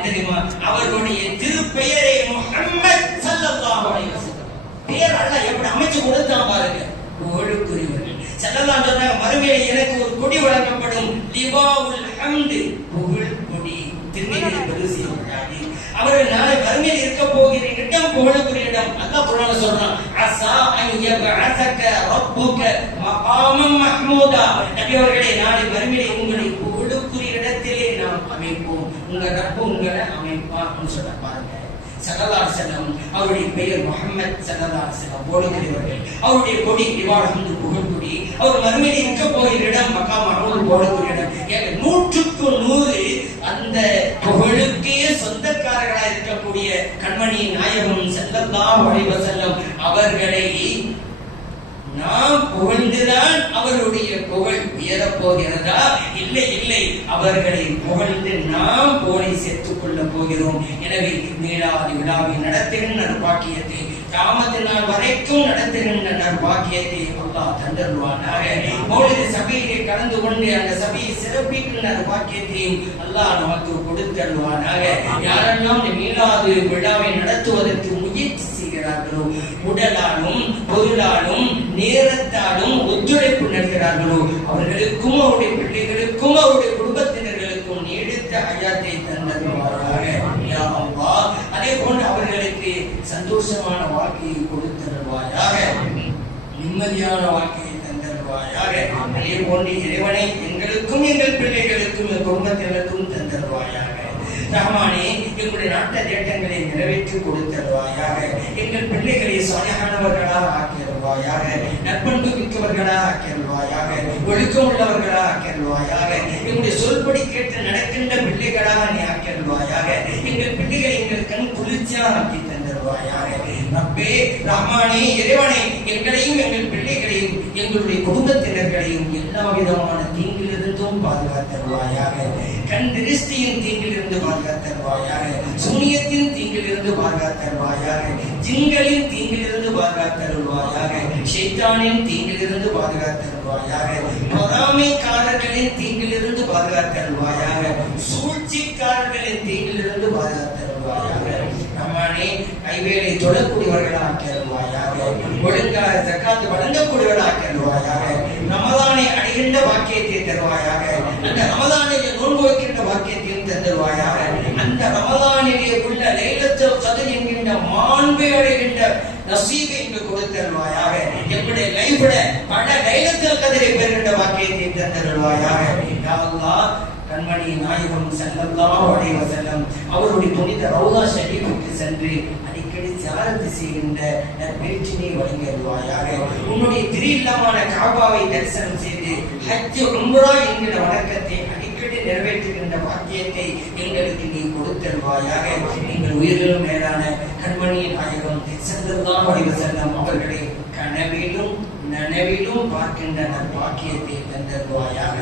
தெரியுமா? அவர்களுடைய திருப்பெயரே முஹம்மத் ஸல்லல்லாஹு அலைஹி வஸல்லம். பெயர் அல்லாஹ் எப்படி அமைச்சு கொடுத்தான் பாருங்க. புகழுக்குரியவர்கள் ஸல்லல்லாஹு அலைஹி வஸல்லம் மறுமையில் எனக்கு ஒரு கொடி வழங்கப்படும், லிவாவுல் ஹம்து, புகழ் கொடி. திருநெல்வேலி பெருசி அவர்கள் நாளை மறுமையில் இருக்க போகிற இடம் புகழுக்குரிய இடம். அல்லாஹ் குர்ஆன்ல சொல்றான், அஸா அன் யபஅஸக ரப்புக மகாமம் மஹ்மூதா. நபி அவர்களே, நாளை மறுமையில் உங்களை புகழுக்குரிய இடத்திலே நாம் அமைப்போம், உங்க ரப்பு உங்களை அமைப்பான்னு சொல்ல பாருங்க. ஸல்லல்லாஹு அலைஹி வஸல்லம் அவருடைய பெயர் முஹம்மத் ஸல்லல்லாஹு அலைஹி வஸல்லம் போடுகிறவர்கள். அவருடைய கொடி லிவால் ஹம்து, புகழ் கொடி. அவர் மறுமையில் இருக்க போகிற இடம் மகாம் மஹ்மூத், போடக்கூடிய இடம். 100க்கு 100 அந்த புகழுக்கே சொந்தக்காரர்களாக இருக்கக்கூடிய கண்மணி நாயகம் ஸல்லல்லாஹு அலைஹி வஸல்லம் அவர்களை நாம் புகழ்ந்துதான் அவருடைய புகழ் உயரப் போகிறதா? இல்லை இல்லை, அவர்களை புகழ்ந்து நாம் புகழை சேர்த்துக் கொள்ள போகிறோம். எனவே மீளாது விழாவை நடத்துகின்ற நற்பாக்கியத்தை, கியாமத் நாள் வரைக்கும் நடத்துகின்ற நற்பாக்கியத்தை அல்லாஹ் தந்தருவானாக. மௌலிது சபையிலே கலந்து கொண்டு அந்த சபையை சிறப்பிக்கின்ற நற்பாக்கியத்தையும் அல்லாஹ் நமக்கு கொடுத்தருவானாக. யாரெல்லாம் மீளாது விழாவை நடத்துவதற்கு முயற்சி செய்கிறார்களோ, உடலாலும் பொருளாலும் நேரத்தாலும் ஒத்துழைப்பு நல்கிறார்களோ, அவர்களுக்கும் அவருடைய பிள்ளைகளுக்கும் அவருடைய குடும்பத்தினர்களுக்கும் நீடித்த ஹயாத்தை தந்தருவாராக யா அல்லாஹ். அதே போன்று அவர்களுக்கு சந்தோஷமான வாழ்க்கையை கொடுத்தருவாயாக, நிம்மதியான வாழ்க்கையை தந்தருவாயாக. அதே போன்று இறைவனை எங்களுக்கும் எங்கள் பிள்ளைகளுக்கும் குடும்பத்தினருக்கும் தந்தருவாயாக. ரஹ்மானே, எங்களுடைய நாட்ட தேட்டங்களை நிறைவேற்றி கொடுத்தருவாயாக. எங்கள் பிள்ளைகளை சாலிஹானவர்களாக ஆக்கியருவாயாக, நற்பண்பு மிக்கவர்களாக ஆக்கியருவாயாக, ஒழுக்கம் உள்ளவர்களாக ஆக்கியருவாயாக. எங்களுடைய சொல்படி கேட்டு நடக்கின்ற பிள்ளைகளாக நீ ஆக்கியருவாயாக. எங்கள் பிள்ளைகளை எங்கள் கண் குளிர்ச்சியாக ஆக்கி தந்தருவாயாக. ரப்பே ரஹ்மானே, இறைவனை எங்களையும் எங்கள் பிள்ளைகளையும் எங்களுடைய குடும்பத்தினர்களையும் எல்லா விதமான தீங்கிலிருந்தும் பாதுகாத்தருவாயாக. கண் திருஷ்டியின் தீங்கிலிருந்து பாதுகாத்தருவாயாக, சூனியத்தின் தீங்கிலிருந்து பாதுகாத்தருவாயாக, ஜின்களின் தீங்கிலிருந்து பாதுகாத்தருவாயாக, ஷைத்தானின் தீங்கிலிருந்து பாதுகாத்தருவாயாக, பொறாமைக்காரர்களின் தீங்கிலிருந்து பாதுகாத்தருவாயாக, சூழ்ச்சிக்காரர்களின் தீங்கிலிருந்து பாதுகாத்தருவாயாக. நம்மானே கைவேலை தொழக்கூடியவர்களாக தருவாயாக, ஒழுங்காக ஜக்காத் வழங்கக்கூடியவர்களாக தருவாயாக, ரமதானை அடைகின்ற பாக்கியத்தை தருவாயாக, அந்த ரமதானிலே நோன்பு வைக்கின்ற பாக்கியத்தையும் தருவாயாக, அந்த ரமதானிலே உள்ள லைலத்துல் கத்ர் என்கின்ற மாண்பை அடைகின்ற நசீபை எங்களுக்கு கொடுத்தருவாயாக. எங்களுடைய லைஃப்ல பல லைலத்துல் கத்ரை பெறுகின்ற பாக்கியத்தை தருவாயாக. யா அல்லாஹ், கண்மணி நாயகம் ஸல்லல்லாஹு அலைஹி வஸல்லம் அவருடைய புனித ரௌதா ஷரீஃபுக்கு சென்று அடிக்கடி ஜியாரத் செய்கின்ற நற்பேற்றினை வழங்கியருவாயாக. உன்னுடைய திரு இல்லமான காபாவை தரிசனம் செய்து ஹஜ் உம்ரா என்கிற வணக்கத்தை அடிக்கடி நிறைவேற்றுகின்ற பாக்கியத்தை எங்களுக்கு நீ கொடுத்தருவாயாக. நீங்கள் உயிரிலும் மேலான கண்மணி நாயகம் ஸல்லல்லாஹு அலைஹி வஸல்லம் அவர்களை கனவிலும் நனவிலும் பார்க்கின்ற நற்பாக்கியத்தை தந்தருவாயாக.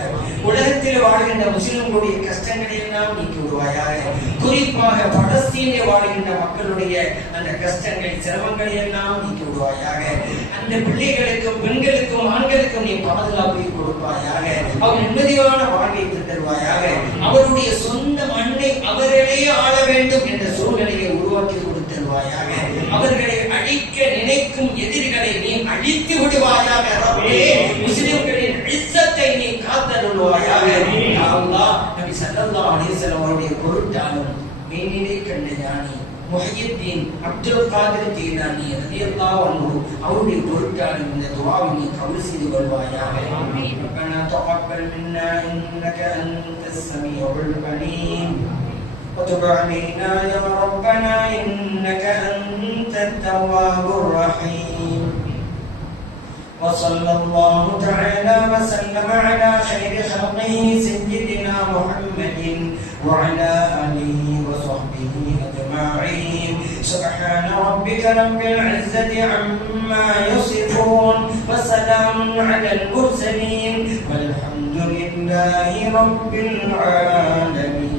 உலகத்தில் வாழ்கின்ற முஸ்லிம்களுடைய கஷ்டங்களை எல்லாம் நீக்கி விடுவாயாக. குறிப்பாக பலஸ்தீனில் வாழ்கின்ற மக்களுடைய அந்த கஷ்டங்கள் சிரமங்களை எல்லாம் நீக்கி விடுவாயாக. அந்த பிள்ளைகளுக்கும் பெண்களுக்கும் ஆண்களுக்கும் நீ பாதுகாப்பை கொடுப்பாயாக. அவர் நிம்மதியான வாழ்வை தந்தருவாயாக. அவருடைய சொந்த மண்ணை அவர்களே ஆள வேண்டும் என்ற சூழ்நிலையை உருவாக்கி கொடுத்தருவாயாக. அவர்களை அழிக்க நினைக்கும் எதிரிகளை நீ அழித்து விடுவாயாக. ரப்பே, முஸ்லிம்களின் இஸ்ஸத்தை நீ காத்தருள்வாயாக. யா அல்லாஹ், நபி ஸல்லல்லாஹு அலைஹி வஸல்லம் அவருடைய பொருட்டாலும் மேனிலே கண்ட ஞானி முஹய்யித்தீன் அப்துல் காதிர் ஜீலானி ரலியல்லாஹு அன்ஹு அவருடைய பொருட்டாலும் இந்த துஆவை நீ கபூல் செய்து கொள்வாயாக. ரப்பனா தகப்பல் மின்னா இன்னக அன்தஸ் ஸமீஉல் அலீம் وتب علينا يا ربنا إنك أنت التواب الرحيم وصلى الله تعالى وسلم على خير خلقه سيدنا محمد وعلى آله وصحبه أجمعين. سبحان ربك رب العزة عما يصفون وسلام على المرسلين والحمد لله رب العالمين.